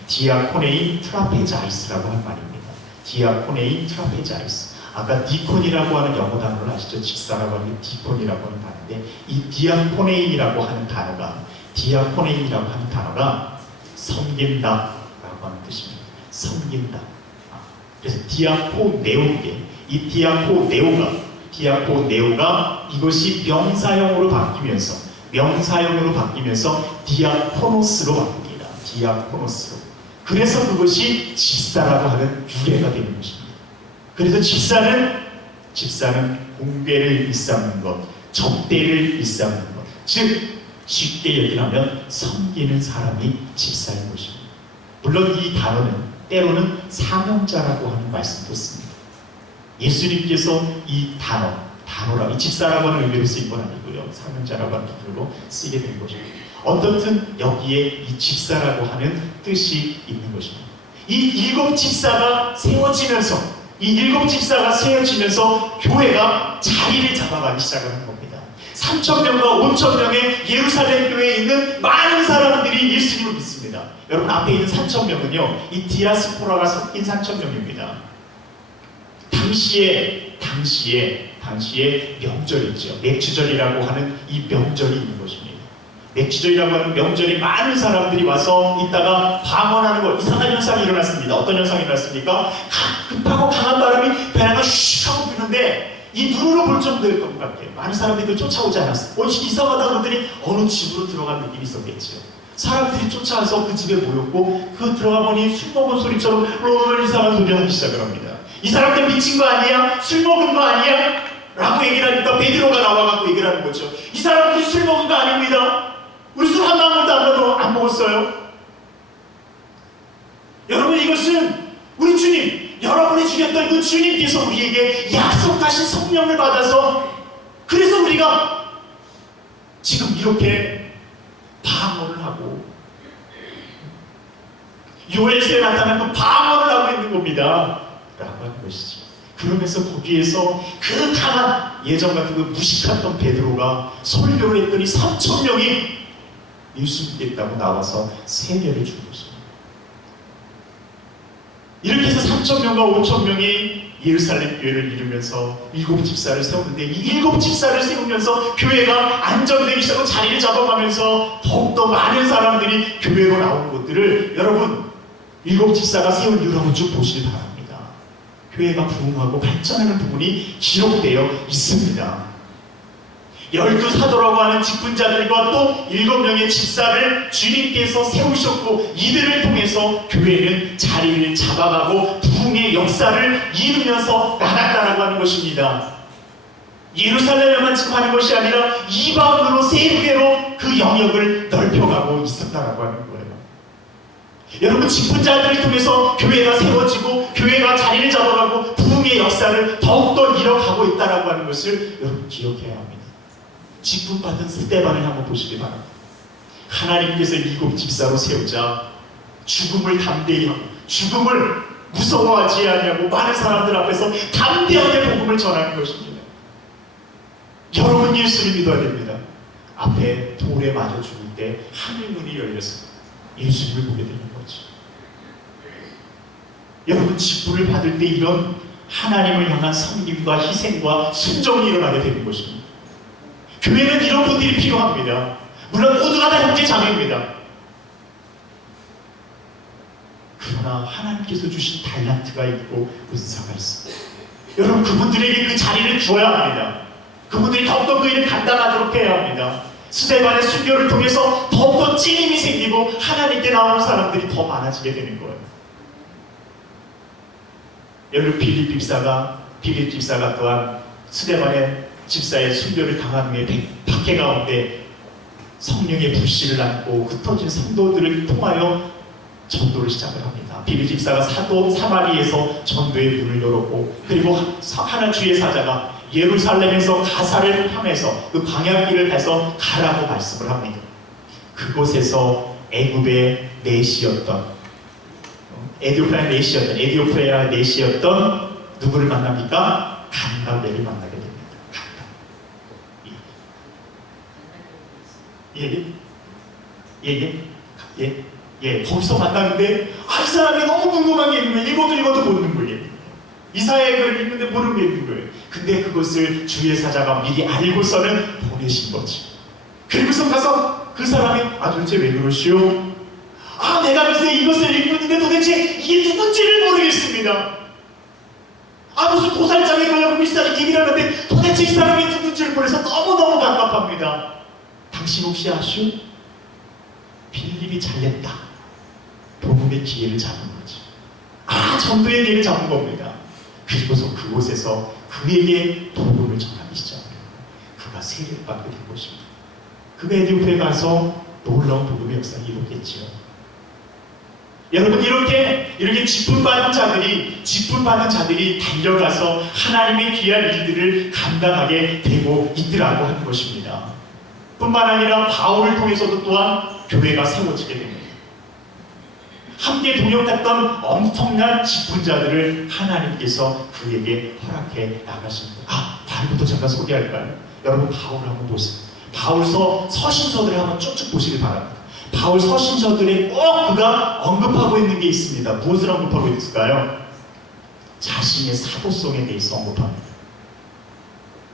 디아코네인 트라페자이스라고 하는 말입니다. 디아코네인 트라페자이스. 아까 디콘이라고 하는 영어 단어를 아시죠? 집사라고 하는 게 디콘이라고 하는 단어인데 이 디아코네인이라고 하는 단어가 섬긴다라고 하는 뜻입니다. 섬긴다. 그래서 디아코네오인데 이 디아코네오가 디아코네오가 이것이 명사형으로 바뀌면서 디아코노스로 바뀝니다. 디아코노스로. 그래서 그것이 집사라고 하는 유래가 되는 것입니다. 그래서 집사는 공궤를 일삼는 것, 접대를 일삼는 것, 즉 쉽게 얘기하면 섬기는 사람이 집사인 것입니다. 물론 이 단어는 때로는 사명자라고 하는 말씀도 씁니다. 예수님께서 이 단어라, 이 집사라고 하는 의미로 쓰인 건 아니고요. 사명자라고 하는 뜻으로 쓰게 된 것입니다. 어떻든 여기에 이 집사라고 하는 뜻이 있는 것입니다. 이 일곱 집사가 세워지면서 교회가 자리를 잡아가기 시작하는 겁니다. 3,000명과 5,000명의 예루살렘 교회에 있는 많은 사람들이 예수님을 믿습니다. 여러분 앞에 있는 3,000명은요, 이 디아스포라가 섞인 3,000명입니다. 당시에 명절이죠. 맥주절이라고 하는 이 명절이 있는 것입니다. 맥주절이라고 하는 명절이 많은 사람들이 와서 있다가 방언하는 것, 이상한 현상이 일어났습니다. 어떤 현상이 일어났습니까? 급하고 강한 바람이 배나가 슉 하고 부는데 이 눈으로 볼 정도일 것 같아요. 많은 사람들이 쫓아오지 않았어요. 이상하다 그러더니 어느 집으로 들어간 느낌이 있었겠죠. 사람들이 쫓아와서 그 집에 모였고 그 들어가 보니 술 먹은 소리처럼 이상한 소리 하기 시작을 합니다. 이 사람들 미친 거 아니야? 술 먹은 거 아니야? 라고 얘기를 하니까 베드로가 나와갖고 얘기를 하는 거죠. 이 사람들이 술 먹은 거 아닙니다. 우리 술 한 방울도 안 먹었어요. 여러분, 이것은 우리 주님, 여러분이 죽였던 그 주님께서 우리에게 약속하신 성령을 받아서, 그래서 우리가 지금 이렇게 방언을 하고 요엘서에 나타난 그 방언을 하고 있는 겁니다 라고 하는 것이죠. 그러면서 거기에서 그 강한 예전 같은 그 무식했던 베드로가 설교를 했더니 3,000명이 예수 믿겠다고 나와서 세례를 준 것입니다. 이렇게 해서 3,000명과 5,000명이 예루살렘 교회를 이루면서 일곱 집사를 세웠는데, 이 일곱 집사를 세우면서 교회가 안정되기 시작하고 자리를 잡아가면서 더욱더 많은 사람들이 교회로 나오는 것들을 여러분 일곱 집사가 세운 이유라고 쭉 보시기 바랍니다. 교회가 부흥하고 발전하는 부분이 기록되어 있습니다. 12사도라고 하는 직분자들과 또 7명의 집사를 주님께서 세우셨고, 이들을 통해서 교회는 자리를 잡아가고 부흥의 역사를 이루면서 나갔다라고 하는 것입니다. 예루살렘에만 지금 하는 것이 아니라 이방으로 세계로 그 영역을 넓혀가고 있었다라고 하는 거예요. 여러분, 직분자들을 통해서 교회가 세워지고 교회가 자리를 잡아가고 부흥의 역사를 더욱더 이뤄가고 있다라고 하는 것을 여러분 기억해야 합니다. 직분받은 스데반을 한번 보시기 바랍니다. 하나님께서 일곱 집사로 세우자 죽음을 담대히 하고 죽음을 무서워하지 아니하고 많은 사람들 앞에서 담대하게 복음을 전하는 것입니다. 여러분, 예수를 믿어야 됩니다. 앞에 돌에 맞아 죽을 때 하늘 문이 열려서 예수님을 보게 되는 거죠. 여러분, 직분을 받을 때 이런 하나님을 향한 섬김과 희생과 순종이 일어나게 되는 것입니다. 교회는 이런 분들이 필요합니다. 물론 모두가 다 형제 자매입니다. 그러나 하나님께서 주신 달란트가 있고 은사가 있습니다. 여러분, 그분들에게 그 자리를 주어야 합니다. 그분들이 더욱더 그 일을 감당하도록 해야 합니다. 스데반의 순교를 통해서 더욱더 찔림이 생기고 하나님께 나오는 사람들이 더 많아지게 되는 거예요. 여러분, 빌립 집사가 또한 스데반의 집사의 순교를 당한 후에 박해 가운데 성령의 불씨를 안고 흩어진 성도들을 통하여 전도를 시작을 합니다. 빌립 집사가 사마리에서 전도의 문을 열었고, 그리고 하나 주의 사자가 예루살렘에서 가사를 하면서 그 광야길을 해서 가라고 말씀을 합니다. 그곳에서 애굽의 에디오프레아 내시였던 누구를 만납니까? 간다베를 만나게 됩니다. 거기서 만나는데 이 사람이 너무 궁금한 게 있는 거예요. 읽어도 모르는 거예요. 이사야의 글을 읽는데 모르는 게 있는 거예요. 근데 그것을 주의 사자가 미리 알고서는 보내신 거지. 그리고서 가서 그 사람이 도대체 왜 그러시오? 내가 글쎄 이것을 읽고 있는데 도대체 이게 누군지를 모르겠습니다. 무슨 도살장에 걸려고 비싸게 얘기를 하는데 도대체 집사람이 누군지를 보내서 너무너무 갑갑합니다. 당신 혹시 아슈? 빌립이 잘렸다. 복음의 기회를 잡은 거지. 전도의 기회를 잡은 겁니다. 그리고서 그곳에서 그에게 복음을 전하기 시작합니다. 그가 세례를 받게 된 것입니다. 그가 에디오피아에 가서 놀라운 복음의 역사를 이뤘겠지요. 여러분, 이렇게 직분받은 자들이 달려가서 하나님의 귀한 일들을 감당하게 되고 있더라고 하는 것입니다. 뿐만 아니라 바울을 통해서도 또한 교회가 세워지게 됩니다. 함께 동역했던 엄청난 직분자들을 하나님께서 그에게 허락해 나가십니다. 바울부터 잠깐 소개할까요? 여러분, 바울을 한번 보세요. 바울서 서신서들을 한번 쭉쭉 보시길 바랍니다. 바울 서신서들에 꼭 그가 언급하고 있는 게 있습니다. 무엇을 언급하고 있을까요? 자신의 사도성에 대해서 언급합니다.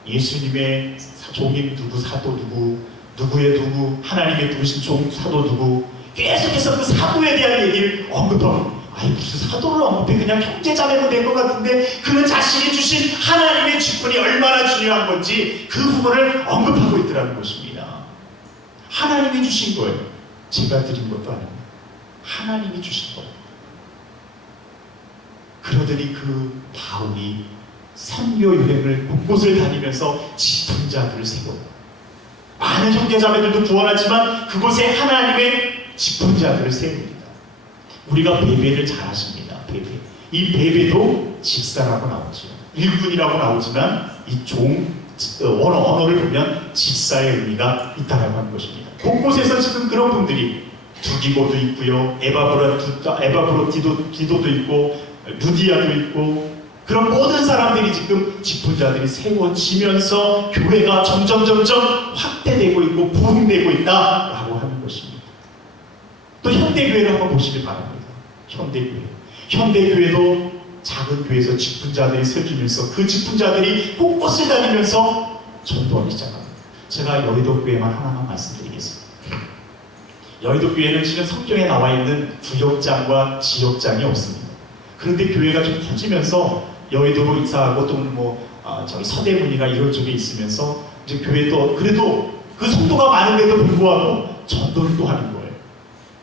예수님의 종인 누구, 사도 누구, 누구의 누구, 하나님의 부르신 종, 사도 누구, 계속해서 그 사도에 대한 얘기를 언급합니다. 무슨 사도를 언급해? 그냥 형제자매도 된 것 같은데 그는 자신이 주신 하나님의 직분이 얼마나 중요한 건지 그 부분을 언급하고 있더라는 것입니다. 하나님이 주신 거예요. 제가 드린 것도 아닙니다. 하나님이 주신 거예요. 그러더니 그 바울이 선교 여행을 곳곳을 다니면서 직분자들을 세워요. 많은 형제자매들도 구원하지만 그곳에 하나님의 직분자들을 세웁니다. 우리가 베베를 잘 아십니다. 베베. 이 베베도 집사라고 나오죠. 일꾼이라고 나오지만 이 언어를 보면 집사의 의미가 있다라고 하는 것입니다. 곳곳에서 지금 그런 분들이 두기고도 있고요, 에바브로디도도 있고, 루디아도 있고, 그런 모든 사람들이 지금 직분자들이 세워지면서 교회가 점점 확대되고 있고 부흥되고 있다라고 하는 것입니다. 또 현대교회를 한번 보시길 바랍니다. 현대교회도 작은 교회에서 직분자들이 세워지면서 그 직분자들이 곳곳을 다니면서 전도하기 시작합니다. 제가 여의도교회만 하나만 말씀드리겠습니다. 여의도교회는 지금 성경에 나와 있는 구역장과 지역장이 없습니다. 그런데 교회가 좀 커지면서 여의도로 이사하고 또는 서대문이나 이런 쪽에 있으면서 이제 교회도 그래도 그 성도가 많은데도 불구하고 전도를 또 하는 거예요.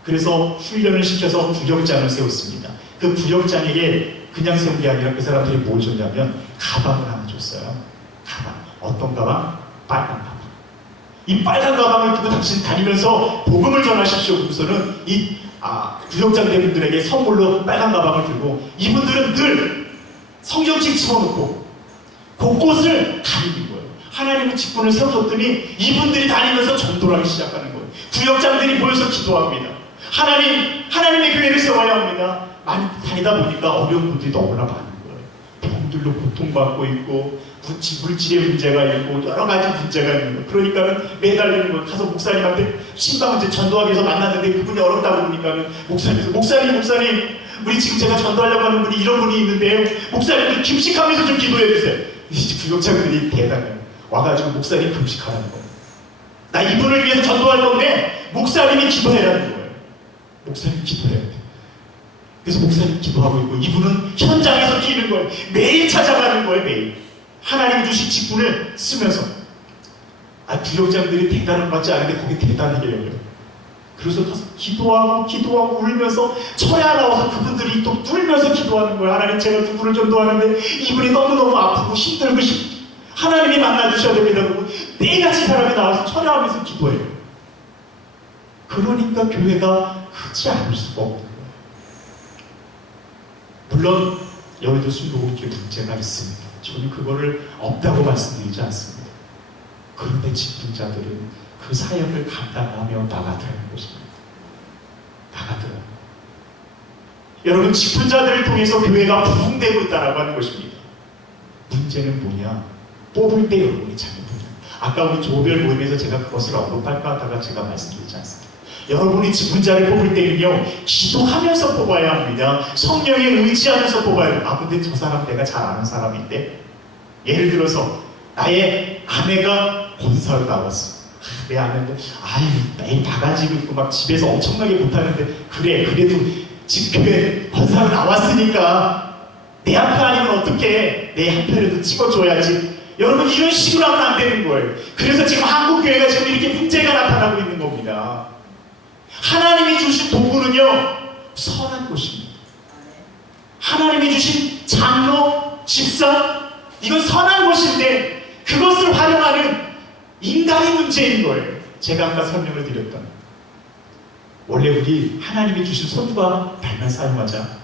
그래서 훈련을 시켜서 구역장을 세웠습니다. 그 구역장에게 그냥 세운 게 아니라 그 사람들이 뭘 줬냐면 가방을 하나 줬어요. 가방. 어떤 가방? 빨간 가방. 이 빨간 가방을 두고 당신 다니면서 복음을 전하십시오. 그래서는 이 구역장 대분들에게 선물로 빨간 가방을 들고 이분들은 늘 성경책 집어넣고 곳곳을 다니는 거예요. 하나님은 직분을 세워줬더니 이분들이 다니면서 전도를 하기 시작하는 거예요. 구역장들이 모여서 기도합니다. 하나님의 교회를 세워야 합니다. 많이 다니다 보니까 어려운 분들이 너무나 많은 거예요. 병들로 고통받고 있고 물질의 문제가 있고 여러 가지 문제가 있는 거예요. 그러니까는 매달리는 거예요. 가서 목사님한테 신방 이제 전도하기 위해서 만났는데 그분이 어렵다고 그러니까는 목사님 우리 지금 제가 전도하려고 하는 분이 이런 분이 있는데요. 목사님들 금식하면서 좀 기도해 주세요. 이제 구역장들이 대단해요. 와가지고 목사님 금식하라는 거예요. 나 이분을 위해서 전도할 건데 목사님이 기도해라는 거예요. 목사님 기도해야 돼. 그래서 목사님 기도하고 있고 이분은 현장에서 뛰는 거예요. 매일 찾아가는 거예요. 매일. 하나님이 주신 직분을 쓰면서 구역장들이 대단한 것 같지 않은데 거기 대단하게 여겨요. 그래서 가서 기도하고 울면서 철야 나와서 그분들이 또 울면서 기도하는 거예요. 하나님 제가 누구를 전도하는데 이분이 너무너무 아프고 힘들고 하나님이 만나주셔야 됩니다. 그러고 네가지 사람이 나와서 철야하면서 기도해요. 그러니까 교회가 크지 않을 수가 없는 거예요. 물론 여의도 순복음교회 문제가 있습니다. 저는 그거를 없다고 말씀드리지 않습니다. 그런데 직분자들은 그 사역을 감당하며 나가더라는 것입니다. 나가더라고요. 여러분, 직분자들을 통해서 교회가 부흥되고 있다고 하는 것입니다. 문제는 뭐냐? 뽑을 때 여러분이 잘못해요. 아까 우리 조별 모임에서 제가 그것을 언급할까 하다가 제가 말씀드리지 않습니다. 여러분이 직분자를 뽑을 때는요, 기도하면서 뽑아야 합니다. 성령에 의지하면서 뽑아야 돼요. 근데 저 사람 내가 잘 아는 사람인데, 예를 들어서 나의 아내가 권사로 나왔어. 내 아내인데 매일 바가지고 있고 막 집에서 엄청나게 못하는데 그래도 지금 교회 권사로 나왔으니까 내 한 표 아니면 어떡해. 내 한 표라도 찍어줘야지. 여러분 이런 식으로 하면 안 되는 거예요. 그래서 지금 한국 교회가 지금 이렇게 문제가 나타나고 있는 겁니다. 하나님이 주신 도구는요 선한 것입니다. 하나님이 주신 장로, 집사 이건 선한 것인데 그것을 활용하는 인간의 문제인 거예요. 제가 아까 설명을 드렸던 원래 우리 하나님이 주신 손과 발만 사용하자.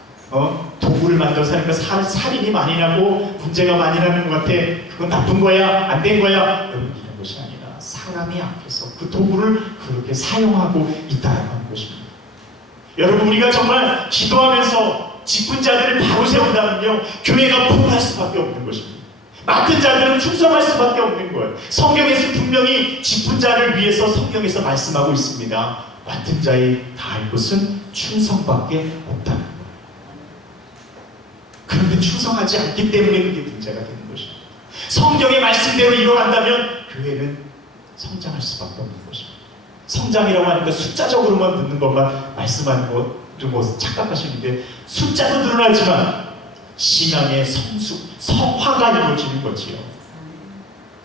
도구를 만들어서 하니까 살인이 많이 나고 문제가 많이 나는 것 같아. 그건 나쁜 거야? 안 된 거야? 여러분 이런 것이 아니라 사람이 앞에서 그 도구를 그렇게 사용하고 있다는 것입니다. 여러분 우리가 정말 기도하면서 직분 자들을 바로 세운다면요 교회가 부흥할 수밖에 없는 것입니다. 맡은 자들은 충성할 수밖에 없는 거예요. 성경에서 분명히 직분 자를 위해서 성경에서 말씀하고 있습니다. 맡은 자의 다할 것은 충성밖에 없다는 거예요. 그런데 충성하지 않기 때문에 그게 문제가 되는 것입니다. 성경의 말씀대로 일어난다면 교회는 성장할 수밖에 없는 것입니다. 성장이라고 하니까 숫자적으로만 듣는 것만 말씀하는 것 좀 착각하시는데 숫자도 늘어나지만 신앙의 성화가 이루어지는 거지요.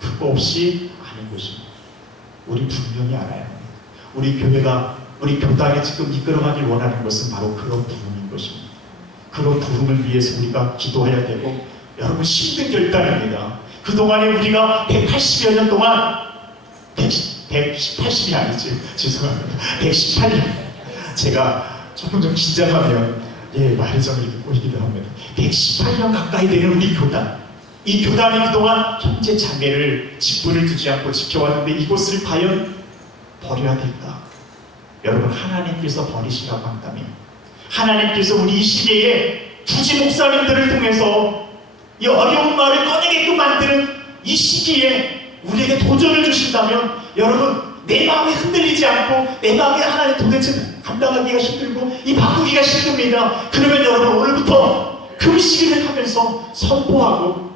그거 없이 아닌 것입니다. 우리 분명히 알아요. 우리 교회가 우리 교단이 지금 이끌어가길 원하는 것은 바로 그런 부흥인 것입니다. 그런 부흥을 위해서 우리가 기도해야 되고 여러분 힘든 결단입니다. 그동안에 우리가 180여 년 동안 180이 아니죠. 죄송합니다. 118년 제가 조금 좀 긴장하면 말이 좀 이렇게 꼬이기도 합니다. 118년 가까이 되는 우리 교단 이 교단이 그동안 형제 자매를 직분을 두지 않고 지켜왔는데 이곳을 과연 버려야 될까? 여러분 하나님께서 버리시라고 한다면 하나님께서 우리 이 시대에 부지 목사님들을 통해서 이 어려운 말을 꺼내게끔 만드는 이 시기에 우리에게 도전을 주신다면 여러분 내 마음이 흔들리지 않고 내 마음이 하나님 도대체 감당하기가 힘들고 이 바꾸기가 힘듭니다. 그러면 여러분 오늘부터 금식을 하면서 선포하고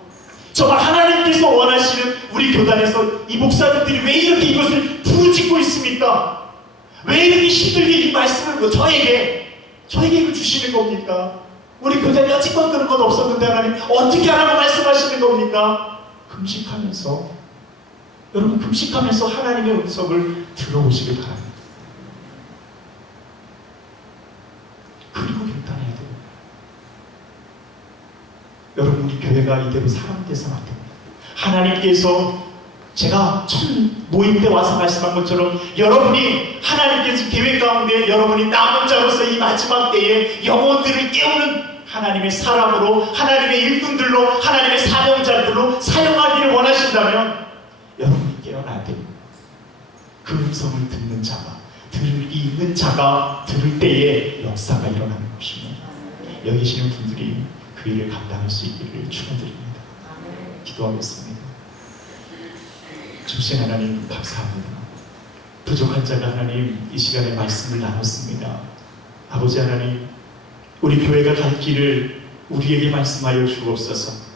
정말 하나님께서 원하시는 우리 교단에서 이 목사님들이 왜 이렇게 이것을 부르짖고 있습니까? 왜 이렇게 힘들게 이 말씀을 저에게 이걸 주시는 겁니까? 우리 교단이 여지껏 그런 건 없었는데 하나님 어떻게 하라고 말씀하시는 겁니까? 금식하면서 여러분 금식하면서 하나님의 음성을 들어보시길 바랍니다. 그리고 결단해야 돼요. 여러분 우리 교회가 이대로 사람돼서는 안 됩니다. 하나님께서 제가 첫 모임 때 와서 말씀한 것처럼 여러분이 하나님께서 계획 가운데 여러분이 남은 자로서 이 마지막 때에 영혼들을 깨우는 하나님의 사람으로 하나님의 일꾼들로 하나님의 사명자들로 사용하기를 원하신다면 여러분이 깨어나야 됩니다. 그 음성을 듣는 자가 들이 있는 자가 들을 때에 역사가 일어나는 것입니다. 여기 계시는 분들이 그 일을 감당할 수 있기를 축원드립니다. 기도하겠습니다. 주신 하나님 감사합니다. 부족한 자가 하나님 이 시간에 말씀을 나눴습니다. 아버지 하나님 우리 교회가 갈 길을 우리에게 말씀하여 주옵소서.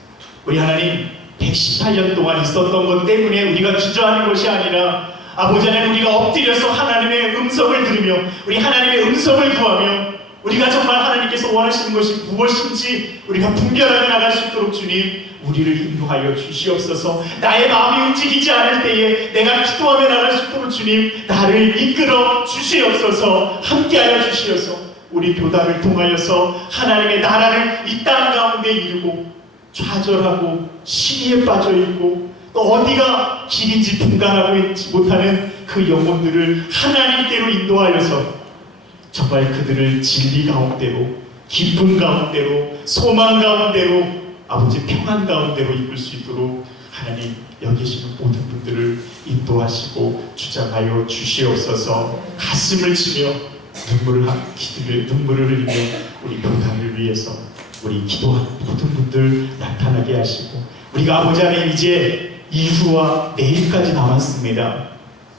우리 하나님 118년 동안 있었던 것 때문에 우리가 주저하는 것이 아니라 아버지 하나님 우리가 엎드려서 하나님의 음성을 들으며 우리 하나님의 음성을 구하며 우리가 정말 하나님께서 원하시는 것이 무엇인지 우리가 분별하게 나갈 수 있도록 주님 우리를 인도하여 주시옵소서. 나의 마음이 움직이지 않을 때에 내가 기도하며 나갈 수 있도록 주님 나를 이끌어 주시옵소서. 함께하여 주시옵소서. 우리 교단을 통하여서 하나님의 나라를 이 땅 가운데 이루고 좌절하고 시기에 빠져있고 또 어디가 길인지 분간하고 있지 못하는 그 영혼들을 하나님께로 인도하여서 정말 그들을 진리 가운데로 기쁨 가운데로 소망 가운데로 아버지 평안 가운데로 이끌 수 있도록 하나님 여기 계시는 모든 분들을 인도하시고 주장하여 주시옵소서. 가슴을 치며 눈물을 흘리며 우리 교단을 위해서 우리 기도하는 모든 분들 나타나게 하시고 우리가 아버지 하나님 이제 이후와 내일까지 남았습니다.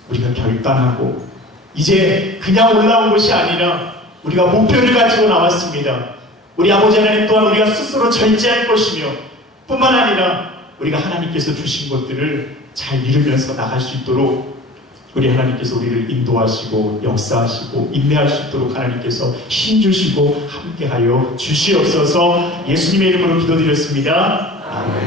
우리가 결단하고 이제 그냥 올라온 것이 아니라 우리가 목표를 가지고 나왔습니다. 우리 아버지 하나님 또한 우리가 스스로 절제할 것이며 뿐만 아니라 우리가 하나님께서 주신 것들을 잘 이루면서 나갈 수 있도록 우리 하나님께서 우리를 인도하시고 역사하시고 인내할 수 있도록 하나님께서 힘주시고 함께하여 주시옵소서. 예수님의 이름으로 기도드렸습니다. 아멘.